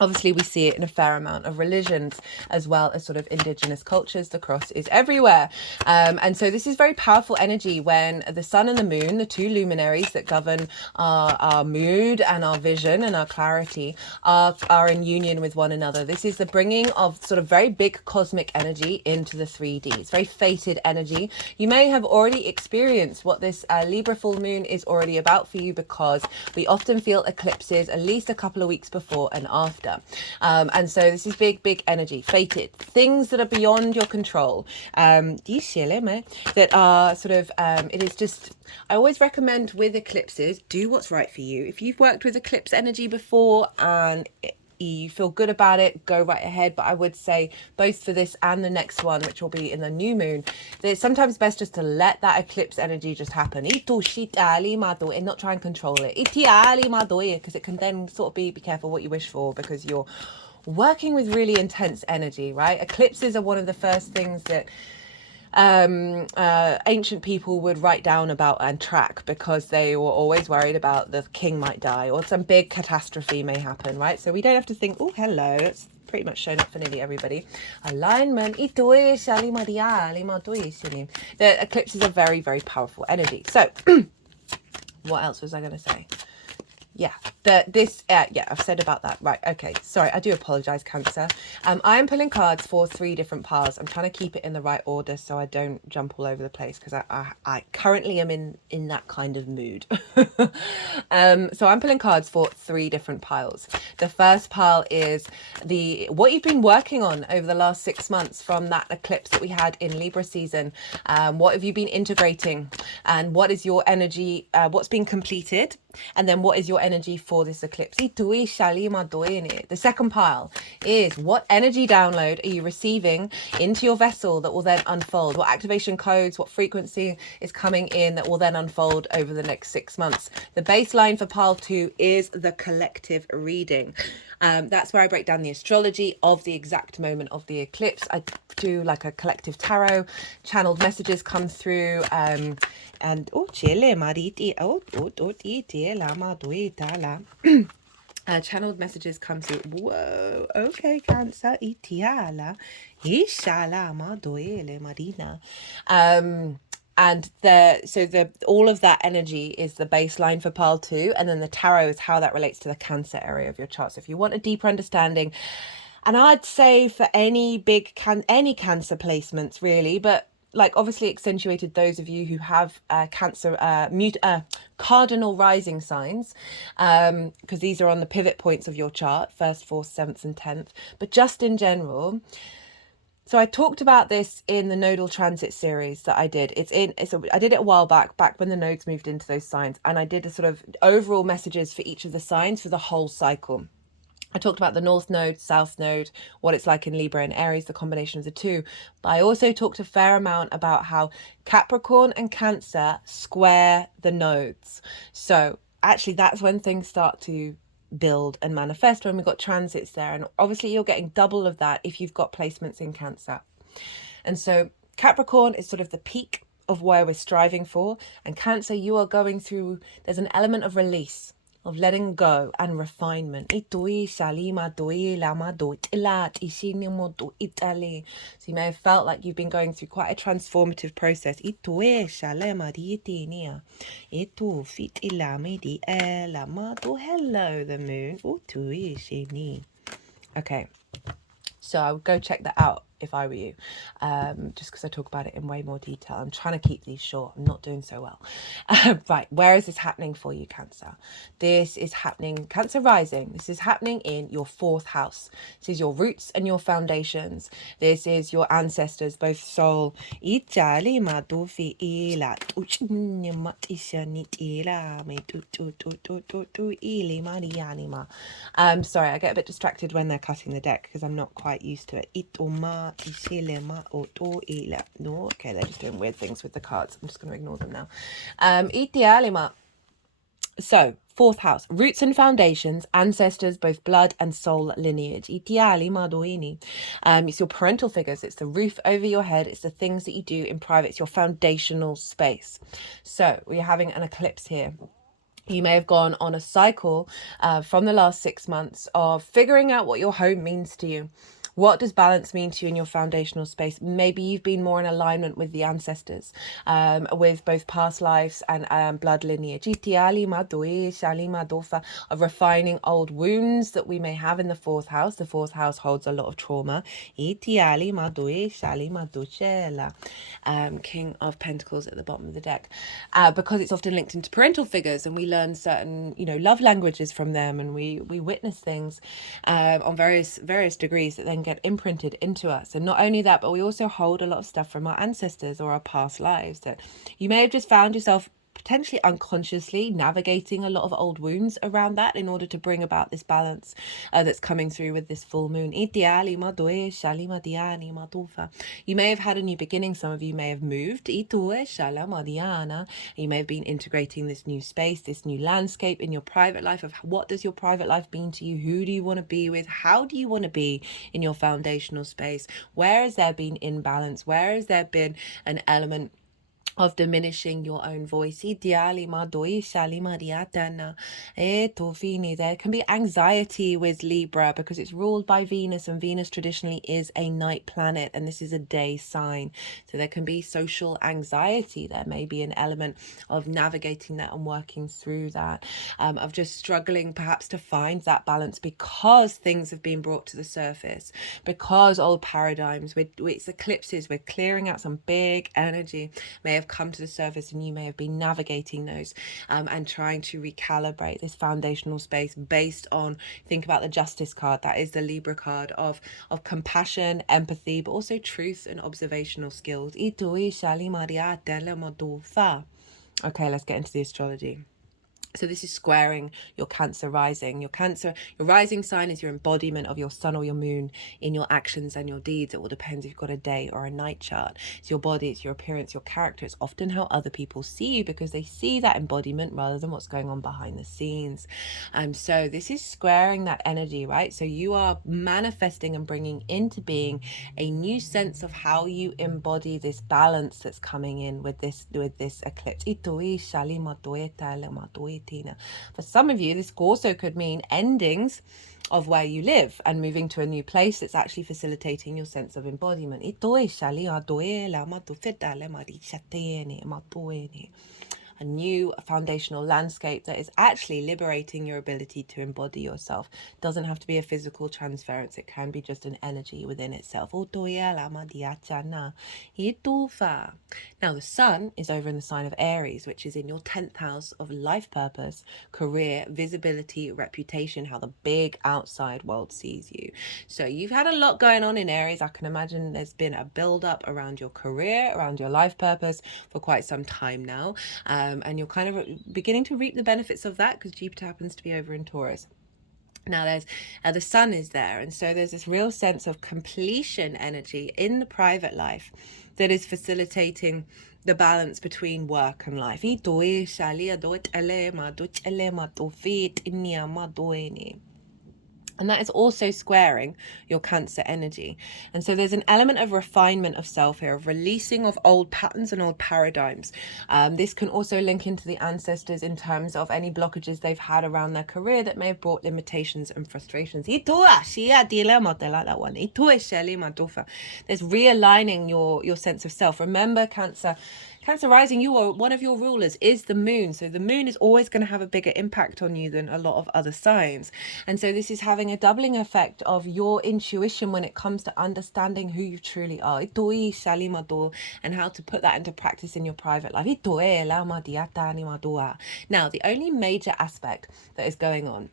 Obviously, we see it in a fair amount of religions as well as sort of indigenous cultures. The cross is everywhere. And so this is very powerful energy when the sun and the moon, the two luminaries that govern our mood and our vision and our clarity, are in union with one another. This is the bringing of sort of very big cosmic energy into the 3D. It's very fated energy. You may have already experienced what this Libra full moon is already about for you, because we often feel eclipses at least a couple of weeks before and after. bigger. And so this is big energy, fated, things that are beyond your control. That are sort of, it is just, I always recommend with eclipses, do what's right for you. If you've worked with eclipse energy before and you feel good about it, go right ahead. But I would say both for this and the next one, which will be in the new moon, that it's sometimes best just to let that eclipse energy just happen and not try and control it, because it can then sort of be careful what you wish for, because you're working with really intense energy, right? Eclipses are one of the first things that ancient people would write down about and track, because they were always worried about the king might die or some big catastrophe may happen, right? So we don't have to think, oh, hello, it's pretty much shown up for nearly everybody. Alignment. The eclipses are very powerful energy. So what else was I going to say? Yeah, I've said about that. Right, okay, sorry, I do apologize, Cancer. I am pulling cards for 3 different piles. I'm trying to keep it in the right order so I don't jump all over the place, because I currently am in that kind of mood. So I'm pulling cards for 3 different piles. The first pile is what you've been working on over the last 6 months from that eclipse that we had in Libra season. What have you been integrating, and what is your energy, what's been completed, and then what is your energy for this eclipse? The second pile is, what energy download are you receiving into your vessel that will then unfold? What activation codes, what frequency is coming in that will then unfold over the next 6 months? The baseline for pile 2 is the collective reading. That's where I break down the astrology of the exact moment of the eclipse. I do like a collective tarot, channeled messages come through, and channeled messages come through. Whoa, okay, Cancer. And all of that energy is the baseline for pile 2, and then the tarot is how that relates to the Cancer area of your chart. So if you want a deeper understanding, and I'd say for any any Cancer placements really, but like obviously accentuated those of you who have Cancer cardinal rising signs, because these are on the pivot points of your chart, 1st, 4th, 7th and 10th. But just in general, so I talked about this in the nodal transit series that I did. I did it a while back when the nodes moved into those signs, and I did a sort of overall messages for each of the signs for the whole cycle. I talked about the North Node, South Node, what it's like in Libra and Aries, the combination of the two. But I also talked a fair amount about how Capricorn and Cancer square the nodes. So actually that's when things start to build and manifest, when we've got transits there. And obviously you're getting double of that if you've got placements in Cancer. And so Capricorn is sort of the peak of where we're striving for. And Cancer, you are going through, there's an element of release, of letting go and refinement. So you may have felt like you've been going through quite a transformative process. Hello, the moon. Okay, so I would go check that out if I were you, just because I talk about it in way more detail. I'm trying to keep these short. I'm not doing so well. Right, where is this happening for you, Cancer? This is happening, Cancer rising, this is happening in your 4th house. This is your roots and your foundations. This is your ancestors, both soul. Sorry, I get a bit distracted when they're cutting the deck because I'm not quite used to it. No, okay, they're just doing weird things with the cards. I'm just going to ignore them now. So, 4th house, roots and foundations, ancestors, both blood and soul lineage. It's your parental figures. It's the roof over your head. It's the things that you do in private. It's your foundational space. So, we're having an eclipse here. You may have gone on a cycle from the last 6 months of figuring out what your home means to you. What does balance mean to you in your foundational space? Maybe you've been more in alignment with the ancestors, with both past lives and blood lineage. Of refining old wounds that we may have in the fourth house. The fourth house holds a lot of trauma. King of Pentacles at the bottom of the deck, because it's often linked into parental figures, and we learn certain, love languages from them, and we witness things on various degrees that then get imprinted into us. And not only that, but we also hold a lot of stuff from our ancestors or our past lives that you may have just found yourself potentially unconsciously navigating a lot of old wounds around that in order to bring about this balance that's coming through with this full moon. You may have had a new beginning. Some of you may have moved. You may have been integrating this new space, this new landscape in your private life of what does your private life mean to you? Who do you want to be with? How do you want to be in your foundational space? Where has there been imbalance? Where has there been an element of diminishing your own voice? There can be anxiety with Libra because it's ruled by Venus, and Venus traditionally is a night planet, and this is a day sign. So there can be social anxiety. There may be an element of navigating that and working through that, of just struggling perhaps to find that balance because things have been brought to the surface, because old paradigms, it's eclipses, we're clearing out some big energy, may have come to the surface, and you may have been navigating those and trying to recalibrate this foundational space based on, think about the Justice card. That is the Libra card of compassion, empathy, but also truth and observational skills. Okay, let's get into the astrology. So this is squaring your Cancer rising. Your rising sign is your embodiment of your sun or your moon in your actions and your deeds. It will depend if you've got a day or a night chart. It's your body, it's your appearance, your character. It's often how other people see you because they see that embodiment rather than what's going on behind the scenes. So this is squaring that energy, right? So you are manifesting and bringing into being a new sense of how you embody this balance that's coming in with this eclipse. For some of you, this also could mean endings of where you live and moving to a new place that's actually facilitating your sense of embodiment. A new foundational landscape that is actually liberating your ability to embody yourself. It doesn't have to be a physical transference. It can be just an energy within itself. Now, the sun is over in the sign of Aries, which is in your 10th house of life purpose, career, visibility, reputation, how the big outside world sees you. So you've had a lot going on in Aries. I can imagine there's been a build-up around your career, around your life purpose for quite some time now. And you're kind of beginning to reap the benefits of that because Jupiter happens to be over in Taurus. Now there's the sun is there, and so there's this real sense of completion energy in the private life that is facilitating the balance between work and life. And that is also squaring your Cancer energy. And so there's an element of refinement of self here, of releasing of old patterns and old paradigms. This can also link into the ancestors in terms of any blockages they've had around their career that may have brought limitations and frustrations. There's realigning your sense of self. Remember, Cancer rising, one of your rulers is the moon. So the moon is always going to have a bigger impact on you than a lot of other signs. And so this is having a doubling effect of your intuition when it comes to understanding who you truly are. And how to put that into practice in your private life. Now, the only major aspect that is going on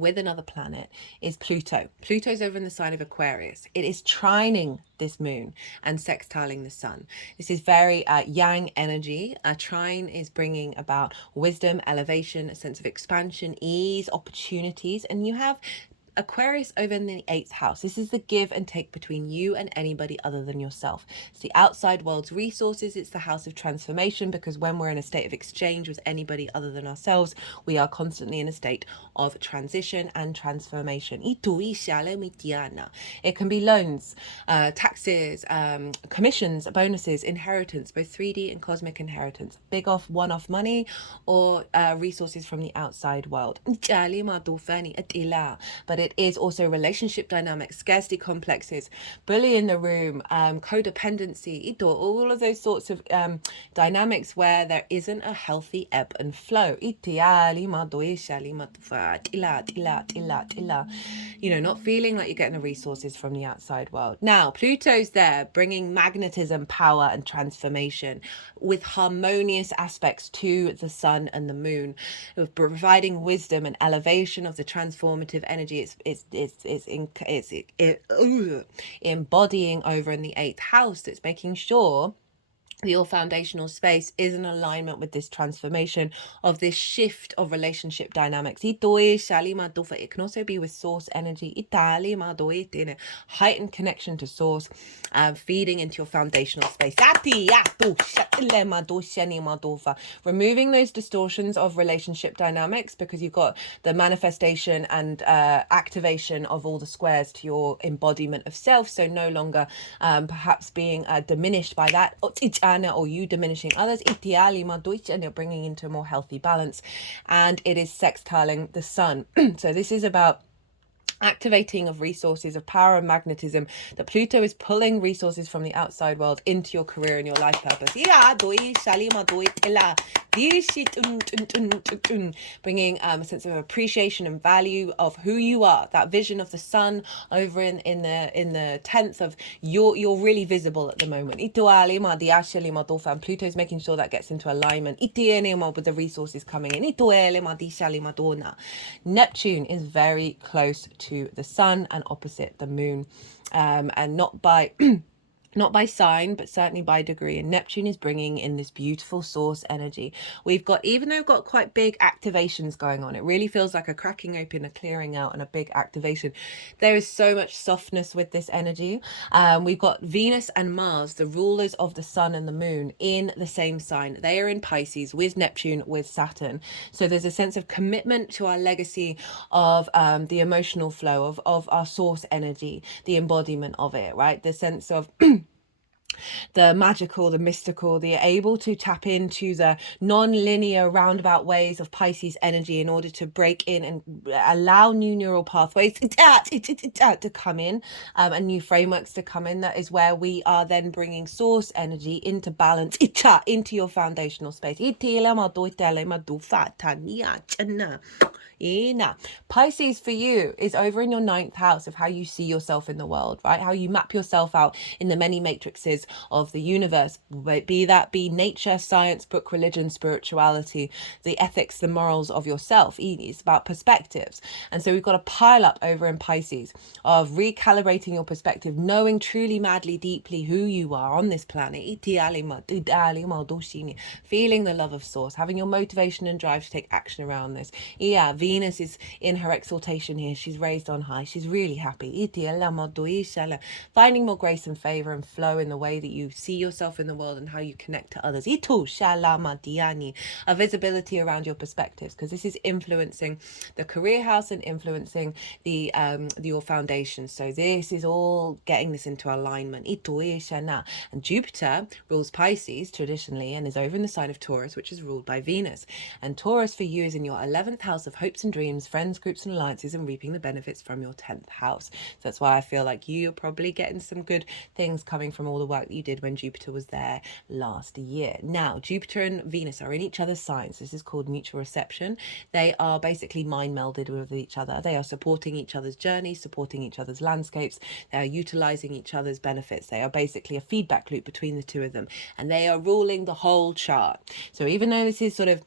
with another planet is Pluto. Pluto's over in the sign of Aquarius. It is trining this moon and sextiling the sun. This is very yang energy. A trine is bringing about wisdom, elevation, a sense of expansion, ease, opportunities, and you have Aquarius over in the 8th house. This is the give and take between you and anybody other than yourself. It's the outside world's resources. It's the house of transformation, because when we're in a state of exchange with anybody other than ourselves, we are constantly in a state of transition and transformation. It can be loans, taxes, commissions, bonuses, inheritance, both 3D and cosmic inheritance, big one-off money, or resources from the outside world. But it is also relationship dynamics, scarcity complexes, bully in the room, codependency, all of those sorts of dynamics where there isn't a healthy ebb and flow. Not feeling like you're getting the resources from the outside world. Now, Pluto's there bringing magnetism, power, and transformation with harmonious aspects to the sun and the moon, of providing wisdom and elevation of the transformative energy. It's embodying over in the 8th house. It's making sure your foundational space is in alignment with this transformation of this shift of relationship dynamics. It can also be with source energy, heightened connection to source, feeding into your foundational space, removing those distortions of relationship dynamics, because you've got the manifestation and activation of all the squares to your embodiment of self. So no longer perhaps being diminished by that, or you diminishing others, and you're bringing into a more healthy balance. And it is sextiling the sun. So this is about activating of resources of power and magnetism, that Pluto is pulling resources from the outside world into your career and your life purpose, bringing a sense of appreciation and value of who you are, that vision of the sun over in the 10th of you're really visible at the moment, and Pluto's making sure that gets into alignment with the resources coming in. Neptune is very close to the sun and opposite the moon, and not by not by sign, but certainly by degree. And Neptune is bringing in this beautiful source energy. Even though we've got quite big activations going on, it really feels like a cracking open, a clearing out, and a big activation. There is so much softness with this energy. We've got Venus and Mars, the rulers of the sun and the moon, in the same sign. They are in Pisces with Neptune, with Saturn. So there's a sense of commitment to our legacy of the emotional flow of our source energy, the embodiment of it, right? The sense of the magical, the mystical, the able to tap into the non-linear roundabout ways of Pisces energy in order to break in and allow new neural pathways to come in, and new frameworks to come in. That is where we are then bringing source energy into balance into your foundational space. Pisces for you is over in your 9th house of how you see yourself in the world, right? How you map yourself out in the many matrices of the universe, be nature, science, book, religion, spirituality, the ethics, the morals of yourself. It's about perspectives. And so we've got a pile up over in Pisces of recalibrating your perspective, knowing truly, madly, deeply who you are on this planet, feeling the love of source, having your motivation and drive to take action around this. Venus is in her exaltation here. She's raised on high. She's really happy. Finding more grace and favor and flow in the way that you see yourself in the world and how you connect to others. A visibility around your perspectives, because this is influencing the career house and influencing the your foundation. So this is all getting this into alignment. And Jupiter rules Pisces traditionally and is over in the sign of Taurus, which is ruled by Venus. And Taurus for you is in your 11th house of hopes and dreams, friends, groups, and alliances, and reaping the benefits from your 10th house. So that's why I feel like you're probably getting some good things coming from all the work that you did when Jupiter was there last year. Now, Jupiter and Venus are in each other's signs. This is called mutual reception. They are basically mind melded with each other. They are supporting each other's journeys, supporting each other's landscapes. They are utilizing each other's benefits. They are basically a feedback loop between the two of them, and they are ruling the whole chart. So even though this is sort of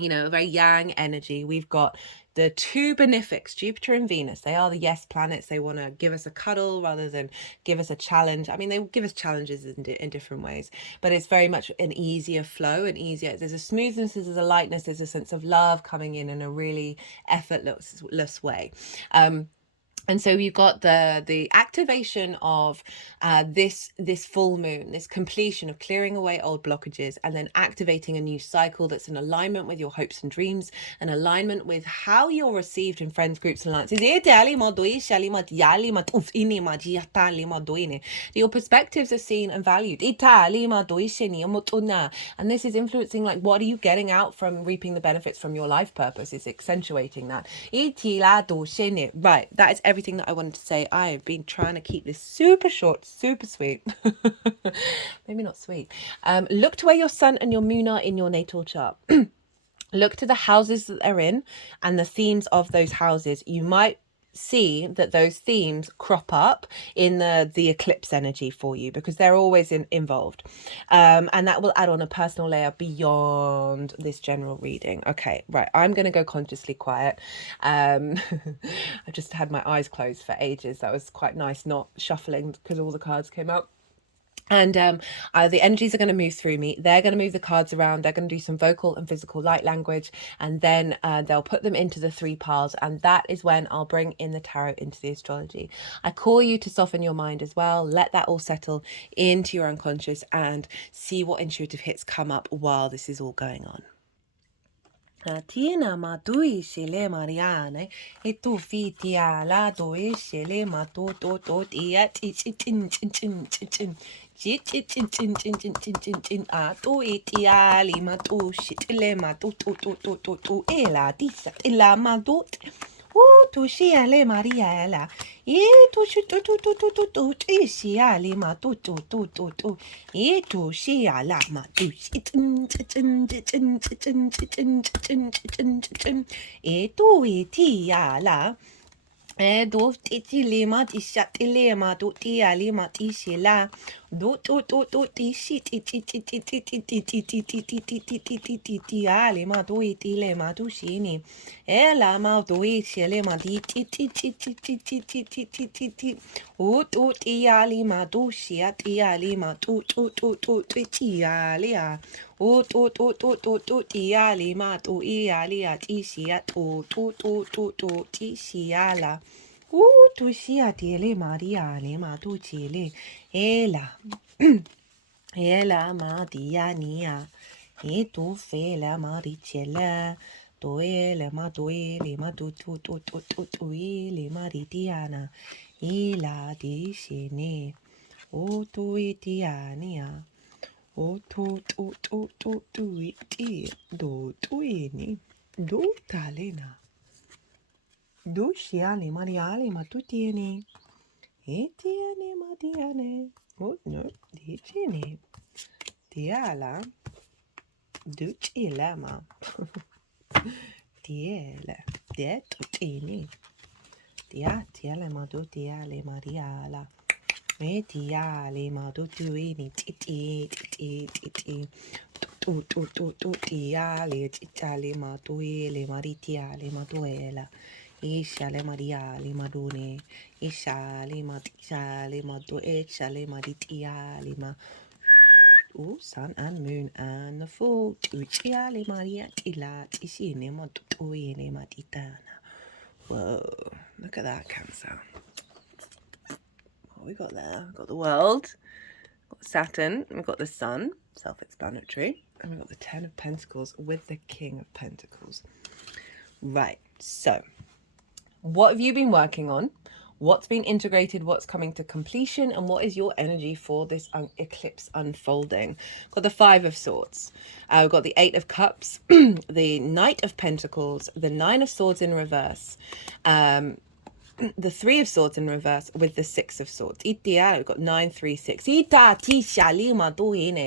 a very yang energy, we've got the two benefics, Jupiter and Venus. They are the yes planets. They want to give us a cuddle rather than give us a challenge. I mean, they will give us challenges in different ways, but it's very much an easier flow and easier. There's a smoothness, there's a lightness, there's a sense of love coming in a really effortless way. And so you've got the activation of this full moon, this completion of clearing away old blockages, and then activating a new cycle that's in alignment with your hopes and dreams, an alignment with how you're received in friends, groups, and alliances. Your perspectives are seen and valued. And this is influencing, like, what are you getting out from reaping the benefits from your life purpose? It's accentuating that. Right, that is everything that I wanted to say. I have been trying to keep this super short, super sweet. Maybe not sweet. Look to where your sun and your moon are in your natal chart. Look to the houses that they're in and the themes of those houses. You might see that those themes crop up in the eclipse energy for you, because they're always involved, and that will add on a personal layer beyond this general reading. Okay, right, I'm gonna go consciously quiet. I just had my eyes closed for ages. That was quite nice, not shuffling because all the cards came out. And the energies are going to move through me. They're going to move the cards around. They're going to do some vocal and physical light language. And then they'll put them into the 3 piles. And that is when I'll bring in the tarot into the astrology. I call you to soften your mind as well. Let that all settle into your unconscious and see what intuitive hits come up while this is all going on. Tina matui shile mariane e tu fitia la doi shile matu to tia chin chin chin chin chin chin chin chin chin chin chin chin chin chin a tu itia li matu shitile matu to ela tisa ela matu tu shiale mariela e tu shiale matu e tu shiala matu e tu itiala e do lima ti lima do lima ti shila do ti shi ti lima do lima do shini e la ma do lima di o do lima do shia lima do ti alia o to tia lima to ialia ti sia to ti siala tu sia tele maria lima tu chile ela ela ma dia nia e tu fe la marichela to ele ma to ele ma tu ele maritiana ila di shene o tu itiania o iti do tuini do talena do shiale mariale ma tu tieni e tiene ma tiene o no dicene tiala do chila ma tiele de tutini tiale ma do tiale mariala Metiale ma tuini titi tu tiale titale ma tuele maritiale ma tuela ishale mariale madune ishale matishale ma tu echale maritiale ma sun and moon and the full tuchiale maria tila tishine ma tuine matitana. Whoa, look at that, Cancer. What we got there? We've got the world, we've got Saturn, we've got the sun, self-explanatory, and we've got the 10 of Pentacles with the King of Pentacles. Right, so what have you been working on? What's been integrated? What's coming to completion? And what is your energy for this eclipse unfolding? Got the 5 of Swords. We've got the 8 of Cups, the Knight of Pentacles, the 9 of Swords in reverse, the 3 of Swords in reverse with the 6 of Swords. We've got 9, 3, 6. That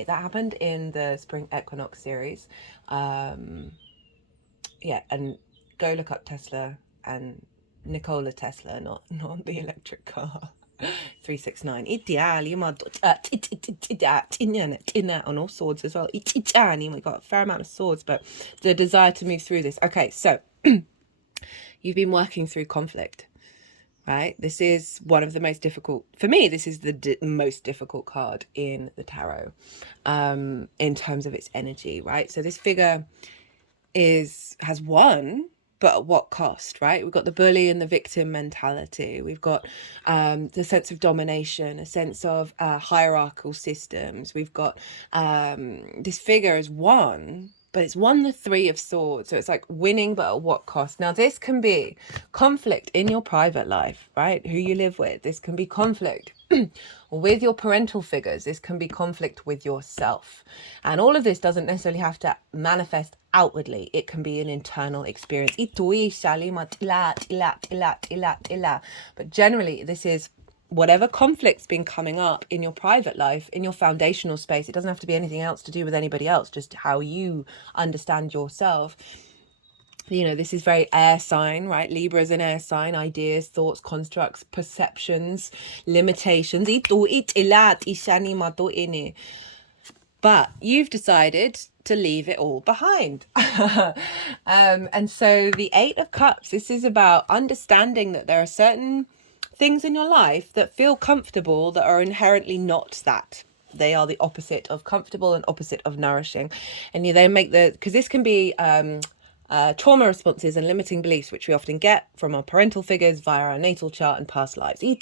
happened in the spring equinox series. Yeah, and go look up Tesla and Nikola Tesla, not the electric car. 369. On all swords as well. We got a fair amount of swords, but the desire to move through this. Okay, so you've been working through conflict. Right, this is one of the most difficult, for me, this is the most difficult card in the tarot, in terms of its energy, right? So this figure has won, but at what cost, right? We've got the bully and the victim mentality. We've got the sense of domination, a sense of hierarchical systems. We've got this figure as one, but it's won the Three of Swords. So it's like winning, but at what cost? Now, this can be conflict in your private life, right? Who you live with. This can be conflict with your parental figures. This can be conflict with yourself. And all of this doesn't necessarily have to manifest outwardly. It can be an internal experience. But generally, this is whatever conflict's been coming up in your private life, in your foundational space. It doesn't have to be anything else to do with anybody else, just how you understand yourself. You know, this is very air sign, right? Libra is an air sign. Ideas, thoughts, constructs, perceptions, limitations. But you've decided to leave it all behind. And so the Eight of Cups, this is about understanding that there are certain things in your life that feel comfortable that are inherently not that. They are the opposite of comfortable and opposite of nourishing. And they make because this can be trauma responses and limiting beliefs, which we often get from our parental figures via our natal chart and past lives. And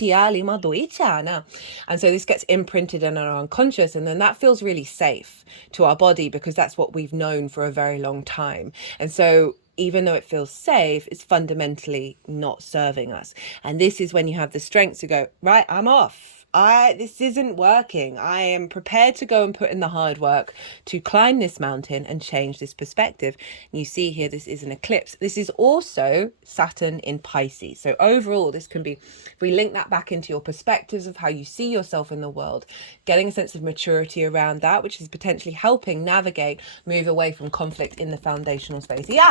so this gets imprinted in our unconscious, and then that feels really safe to our body because that's what we've known for a very long time. And so even though it feels safe, it's fundamentally not serving us. And this is when you have the strength to go, right, I'm off. This isn't working. I am prepared to go and put in the hard work to climb this mountain and change this perspective. And you see here, this is an eclipse. This is also Saturn in Pisces. So overall, this can be, if we link that back into your perspectives of how you see yourself in the world, getting a sense of maturity around that, which is potentially helping navigate, move away from conflict in the foundational space. They're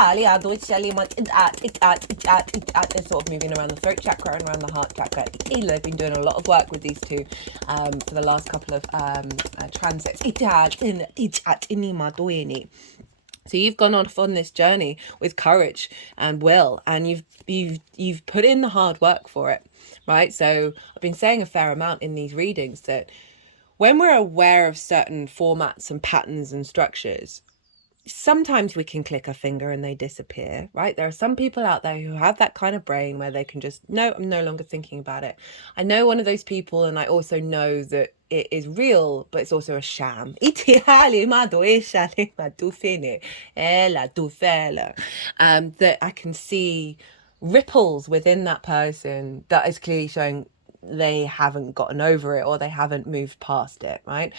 sort of moving around the throat chakra and around the heart chakra. They've been doing a lot of work with these two for the last couple of transits. So you've gone off on this journey with courage and will, and you've put in the hard work for it, right? So I've been saying a fair amount in these readings that when we're aware of certain formats and patterns and structures, sometimes we can click a finger and they disappear, right? There are some people out there who have that kind of brain where they can just, no, I'm no longer thinking about it. I know one of those people, and I also know that it is real, but it's also a sham. That I can see ripples within that person that is clearly showing they haven't gotten over it or they haven't moved past it, right?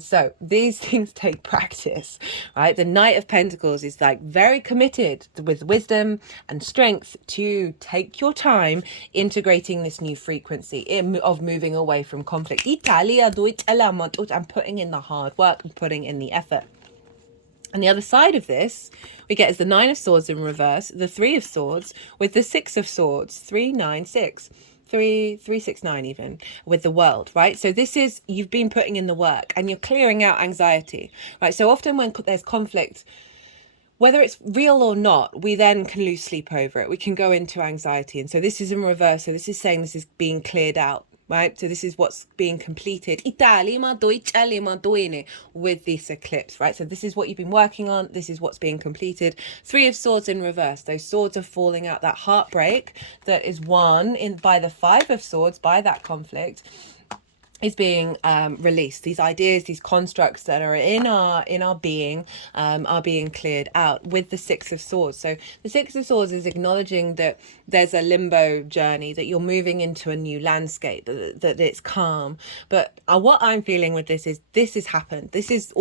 So these things take practice, right? The Knight of Pentacles is like very committed with wisdom and strength to take your time integrating this new frequency of moving away from conflict. And putting in the hard work and putting in the effort. And the other side of this, we get is the Nine of Swords in reverse, the Three of Swords with the Six of Swords, 3, 9, 6. 369 even with the World, right? So this is, you've been putting in the work and you're clearing out anxiety, right? So often when there's conflict, whether it's real or not, we then can lose sleep over it. We can go into anxiety. And so this is in reverse. So this is saying this is being cleared out, right? So this is what's being completed with this eclipse, right? So this is what you've been working on. This is what's being completed. Three of Swords in reverse. Those swords are falling out. That heartbreak that is won by the Five of Swords, by that conflict, is being released. These ideas, these constructs that are in our being are being cleared out with the Six of Swords. So the Six of Swords is acknowledging that there's a limbo journey, that you're moving into a new landscape, that it's calm. But what I'm feeling with this has happened. This is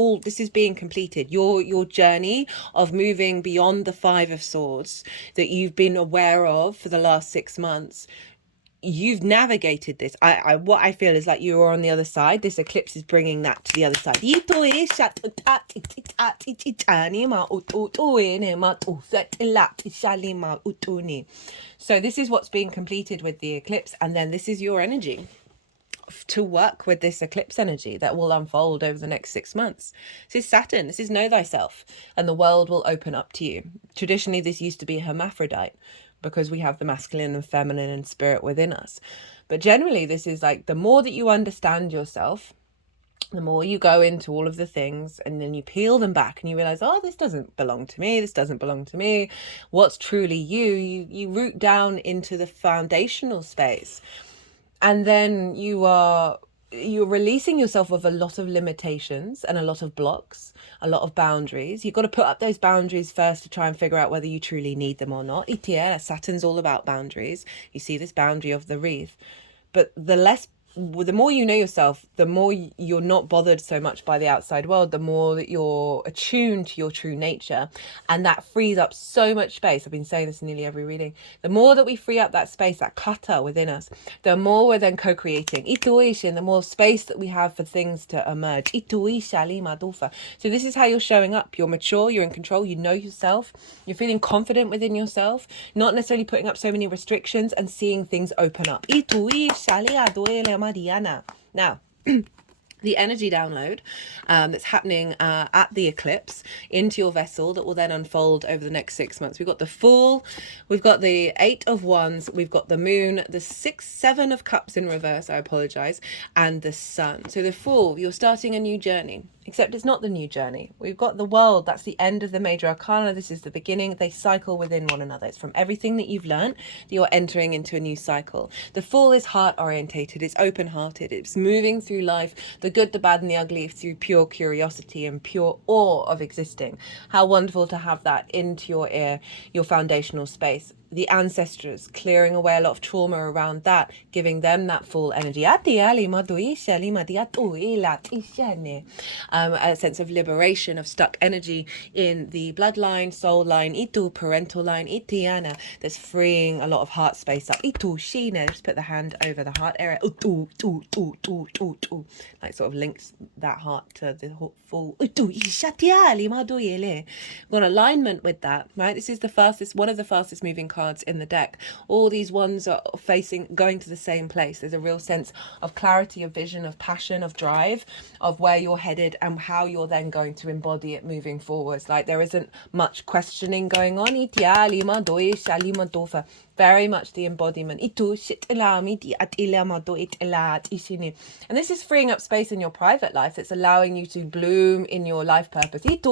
being completed. Your journey of moving beyond the Five of Swords that you've been aware of for the last 6 months, you've navigated this. What I feel is like you are on the other side. This eclipse is bringing that to the other side. So this is what's being completed with the eclipse, and then this is your energy to work with this eclipse energy that will unfold over the next 6 months. This is Saturn. This is know thyself, and the world will open up to you. Traditionally, this used to be a hermaphrodite, because we have the masculine and feminine and spirit within us. But generally, this is like the more that you understand yourself, The more you go into all of the things and then you peel them back and you realize, oh, this doesn't belong to me. This doesn't belong to me. What's truly you root down into the foundational space. And then you're releasing yourself of a lot of limitations and a lot of blocks, a lot of boundaries. You've got to put up those boundaries first to try and figure out whether you truly need them or not. Saturn's all about boundaries. You see this boundary of the wreath. But the more you know yourself, the more you're not bothered so much by the outside world, the more that you're attuned to your true nature. And that frees up so much space. I've been saying this in nearly every reading. The more that we free up that space, that kata within us, the more we're then co-creating. The more space that we have for things to emerge. So this is how you're showing up. You're mature, you're in control, you know yourself, you're feeling confident within yourself, not necessarily putting up so many restrictions and seeing things open up. Now, the energy download that's happening at the eclipse into your vessel that will then unfold over the next 6 months. We've got the Fool, we've got the Eight of Wands, we've got the Moon, the Seven of Cups in reverse, I apologize, and the Sun. So the Fool, you're starting a new journey. Except it's not the new journey. We've got the World. That's the end of the major arcana. This is the beginning. They cycle within one another. It's from everything that you've learned that you're entering into a new cycle. The Fool is heart orientated. It's open hearted. It's moving through life, the good, the bad, and the ugly, through pure curiosity and pure awe of existing. How wonderful to have that into your ear, your foundational space. The ancestors, clearing away a lot of trauma around that, giving them that full energy. A sense of liberation of stuck energy in the bloodline, soul line, parental line, that's freeing a lot of heart space up. Just put the hand over the heart area. Like sort of links that heart to the full. Got alignment with that, right? This is one of the fastest moving cards in the deck. All these ones are going to the same place. There's a real sense of clarity, of vision, of passion, of drive, of where you're headed and how you're then going to embody it moving forwards. Like there isn't much questioning going on. Very much the embodiment. And this is freeing up space in your private life. It's allowing you to bloom in your life purpose. If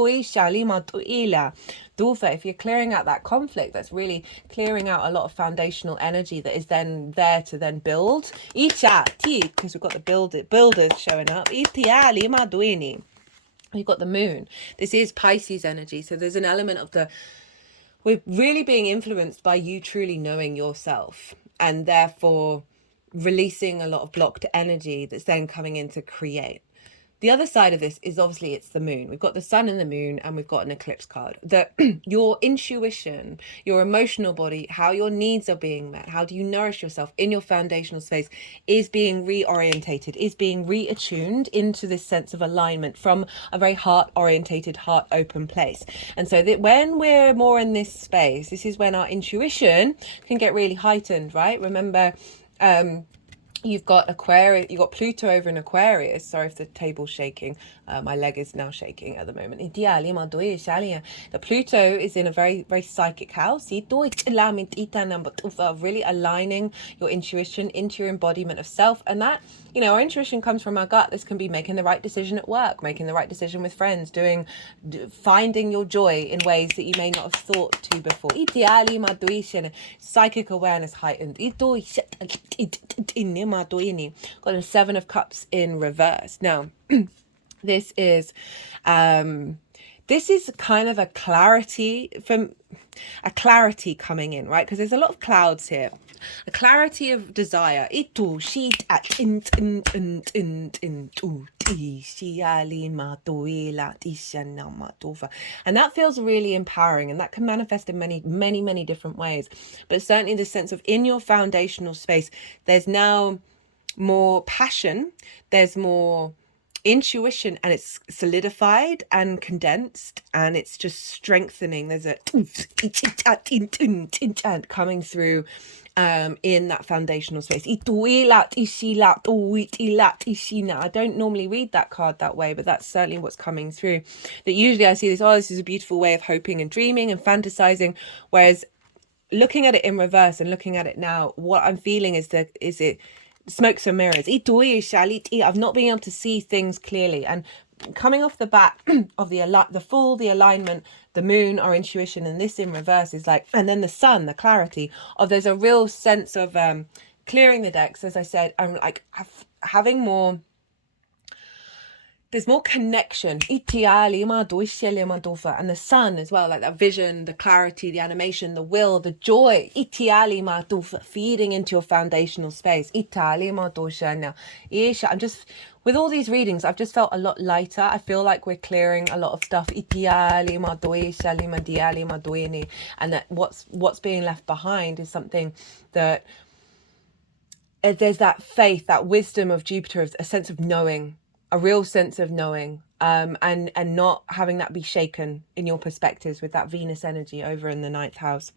you're clearing out that conflict, that's really clearing out a lot of foundational energy that is then there to then build. Because we've got the builders showing up. You've got the Moon. This is Pisces energy. So there's an element of we're really being influenced by you truly knowing yourself and therefore releasing a lot of blocked energy that's then coming in to create. The other side of this is obviously it's the Moon. We've got the Sun and the Moon, and we've got an eclipse card. Your intuition, your emotional body, how your needs are being met, how do you nourish yourself in your foundational space is being reorientated, is being reattuned into this sense of alignment from a very heart-orientated, heart-open place. And so that when we're more in this space, this is when our intuition can get really heightened, right? Remember, you've got Aquarius, you've got Pluto over in Aquarius. Sorry if the table's shaking. My leg is now shaking at the moment. The Pluto is in a very, very psychic house. Really aligning your intuition into your embodiment of self. And that, our intuition comes from our gut. This can be making the right decision at work, making the right decision with friends, finding your joy in ways that you may not have thought to before. Psychic awareness heightened. Got a Seven of Cups in reverse. Now, this is kind of a clarity coming in, right? Because there's a lot of clouds here. A clarity of desire. And that feels really empowering, and that can manifest in many, many, many different ways. But certainly the sense of in your foundational space, there's now more passion, there's more intuition, and it's solidified and condensed, and it's just strengthening. There's a coming through in that foundational space. I don't normally read that card that way, but that's certainly what's coming through. That usually I see this is a beautiful way of hoping and dreaming and fantasizing, whereas looking at it in reverse and looking at it now, what I'm feeling is smokes and mirrors. I've not been able to see things clearly. And coming off the back of the alignment, the moon, our intuition, and this in reverse is like, and then the sun, the clarity of, there's a real sense of clearing the decks, as I said, and like having more, there's more connection. And the sun as well, like that vision, the clarity, the animation, the will, the joy. Feeding into your foundational space. I'm just, with all these readings, I've just felt a lot lighter. I feel like we're clearing a lot of stuff. And that what's being left behind is something that, there's that faith, that wisdom of Jupiter, a sense of knowing, a real sense of knowing, and not having that be shaken in your perspectives with that Venus energy over in the 9th house.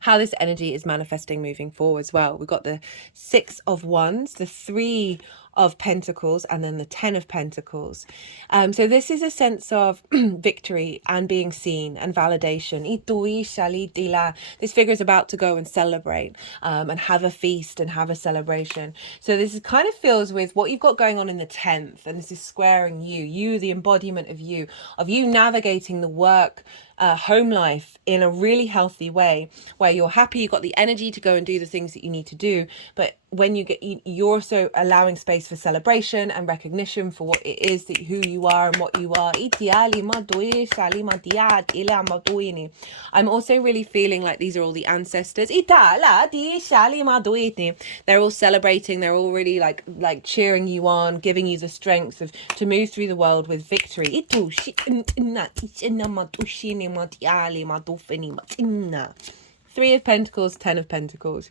How this energy is manifesting moving forward as well. We've got the 6 of Wands, the 3 of Pentacles, and then the 10 of Pentacles. So this is a sense of victory and being seen and validation. This figure is about to go and celebrate, and have a feast and have a celebration. So this is kind of feels with what you've got going on in the 10th, and this is squaring you, the embodiment of you navigating the work, home life in a really healthy way, where you're happy, you've got the energy to go and do the things that you need to do, but when you're also allowing space for celebration and recognition for what it is, that who you are and what you are. I'm also really feeling like these are all the ancestors. They're all celebrating, they're all really like cheering you on, giving you the strength to move through the world with victory. 3 of Pentacles, 10 of Pentacles.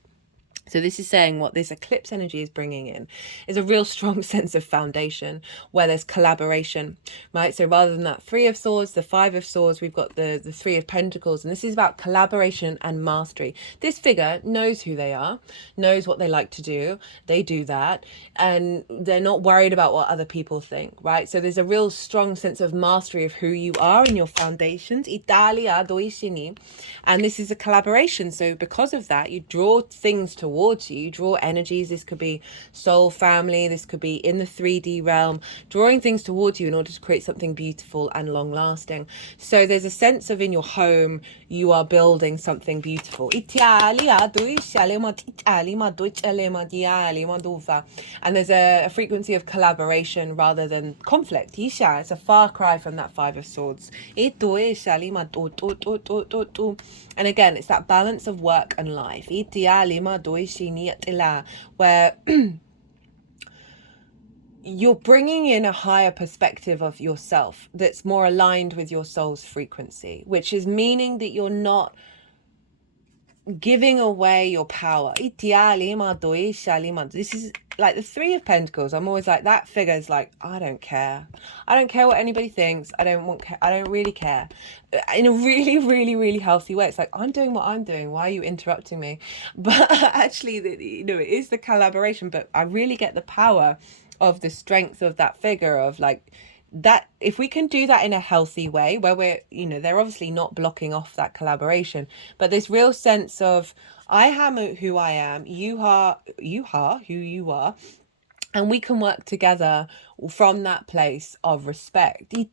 So this is saying what this eclipse energy is bringing in is a real strong sense of foundation where there's collaboration, right? So rather than that 3 of Swords, the 5 of Swords, we've got the 3 of Pentacles, and this is about collaboration and mastery. This figure knows who they are, knows what they like to do. They do that, and they're not worried about what other people think, right? So there's a real strong sense of mastery of who you are and your foundations. And this is a collaboration. So because of that, you draw things towards you, draw energies. This could be soul family, this could be in the 3D realm, drawing things towards you in order to create something beautiful and long lasting. So there's a sense of, in your home, you are building something beautiful. And there's a frequency of collaboration rather than conflict. It's a far cry from that 5 of Swords. And again, it's that balance of work and life, where you're bringing in a higher perspective of yourself that's more aligned with your soul's frequency, which is meaning that you're not giving away your power. This is like the 3 of Pentacles. I'm always like, that figure is like, I don't care what anybody thinks. I don't really care, in a really, really, really healthy way. It's like, I'm doing what I'm doing, why are you interrupting me? But actually, it is the collaboration. But I really get the power of the strength of that figure, of like, that if we can do that in a healthy way, where we're, they're obviously not blocking off that collaboration, but this real sense of, I am who I am, you are who you are, and we can work together from that place of respect. 10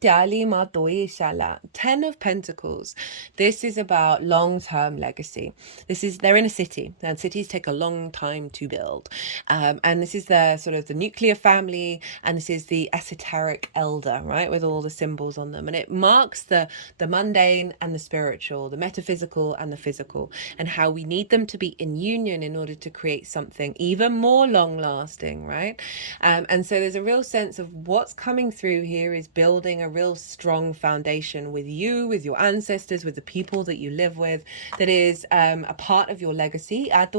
of Pentacles. This is about long-term legacy. They're in a city, and cities take a long time to build. And this is the sort of the nuclear family, and this is the esoteric elder, right, with all the symbols on them. And it marks the mundane and the spiritual, the metaphysical and the physical, and how we need them to be in union in order to create something even more long-lasting, right? And so there's a real sense of what's coming through here is building a real strong foundation with you, with your ancestors, with the people that you live with, that is a part of your legacy. And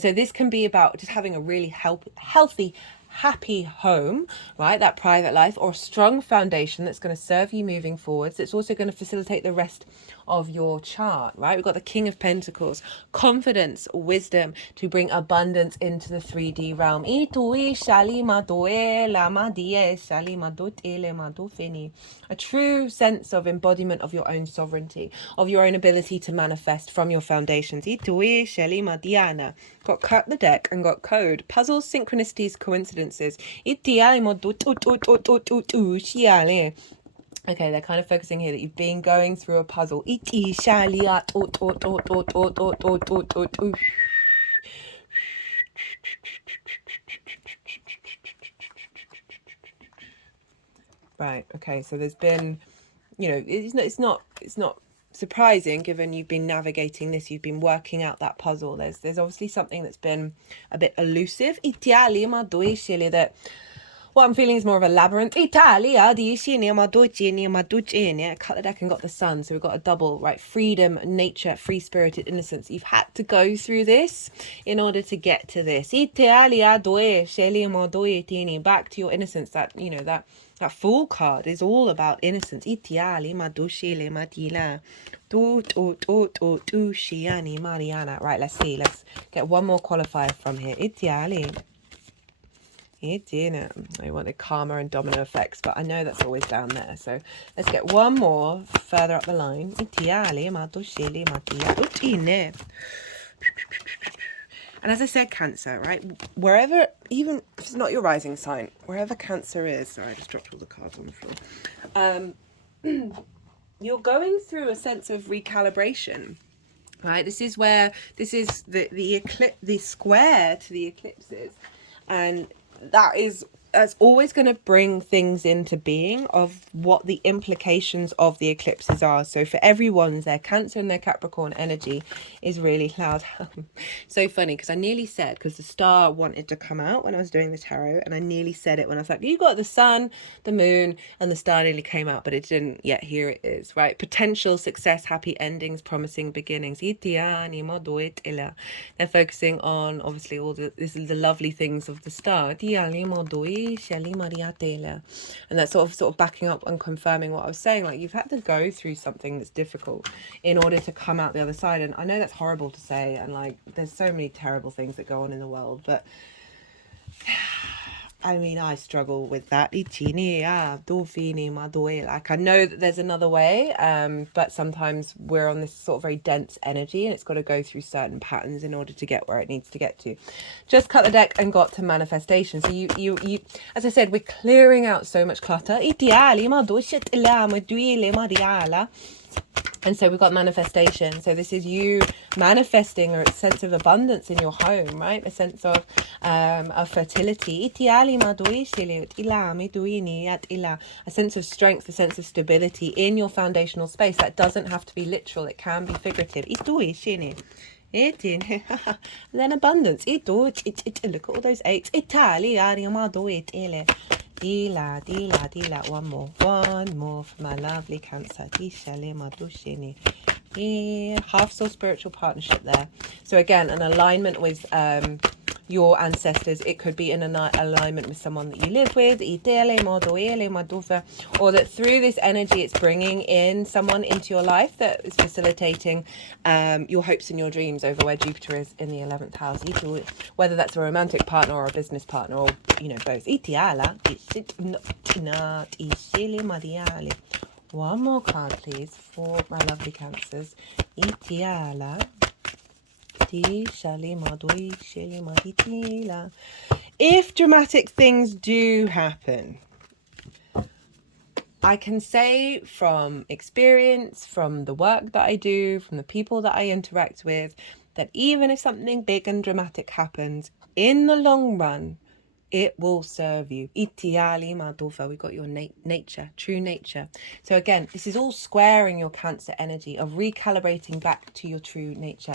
so this can be about just having a really healthy happy home, right? That private life, or a strong foundation that's going to serve you moving forwards. It's also going to facilitate the rest of your chart, right? We've got the King of Pentacles, confidence, wisdom to bring abundance into the 3D realm. A true sense of embodiment of your own sovereignty, of your own ability to manifest from your foundations. Got cut the deck and got code. Puzzles, synchronicities, coincidences. Okay, they're kind of focusing here that you've been going through a puzzle. Right, okay, so there's been, you know, it's not surprising given you've been navigating this, you've been working out that puzzle. There's obviously something that's been a bit elusive. That what I'm feeling is more of a labyrinth. Cut the deck and got the sun. So we've got a double, right? Freedom, nature, free-spirited innocence. You've had to go through this in order to get to this. Back to your innocence. That, you know, that Fool card is all about innocence. Right, let's see. Let's get one more qualifier from here. I want the karma and domino effects, but I know that's always down there. So let's get one more further up the line. And as I said, Cancer, right? Wherever, even if it's not your rising sign, wherever Cancer is, sorry, I just dropped all the cards on the floor. You're going through a sense of recalibration, right? This is the eclipse, the square to the eclipses, and that's always going to bring things into being of what the implications of the eclipses are. So for everyone's, their Cancer and their Capricorn energy is really loud. So funny, because I nearly said, because the star wanted to come out when I was doing the tarot, and I nearly said it when I was like, you got the sun, the moon, and the star nearly came out, but it didn't yet. Here it is, right? Potential, success, happy endings, promising beginnings. They're focusing on, obviously, this is the lovely things of the star. And that's sort of backing up and confirming what I was saying. Like, you've had to go through something that's difficult in order to come out the other side. And I know that's horrible to say, and like there's so many terrible things that go on in the world, but I mean, I struggle with that. Like, I know that there's another way, but sometimes we're on this sort of very dense energy, and it's got to go through certain patterns in order to get where it needs to get to. Just cut the deck and got to manifestation. So you, as I said, we're clearing out so much clutter. And so we've got manifestation. So this is you manifesting a sense of abundance in your home, right? A sense of fertility. A sense of strength, a sense of stability in your foundational space. That doesn't have to be literal. It can be figurative. Then abundance. Look at all those eights. One more for my lovely Cancer. Half soul spiritual partnership there. So again, an alignment with your ancestors. It could be in an alignment with someone that you live with, or that through this energy it's bringing in someone into your life that is facilitating your hopes and your dreams over where Jupiter is in the 11th house, whether that's a romantic partner or a business partner, or, you know, both. One more card, please, for my lovely Cancers. If dramatic things do happen, I can say from experience, from the work that I do, from the people that I interact with, that even if something big and dramatic happens, in the long run, it will serve you. We got your nature, true nature. So again, this is all squaring your Cancer energy of recalibrating back to your true nature.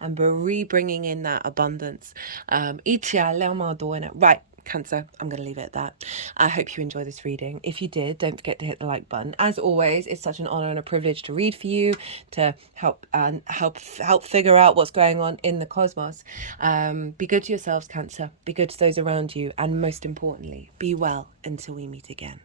And re-bringing in that abundance. Right. Cancer, I'm going to leave it at that. I hope you enjoy this reading. If you did, don't forget to hit the like button. As always, it's such an honor and a privilege to read for you, to help figure out what's going on in the cosmos. Be good to yourselves, Cancer. Be good to those around you, and most importantly, be well until we meet again.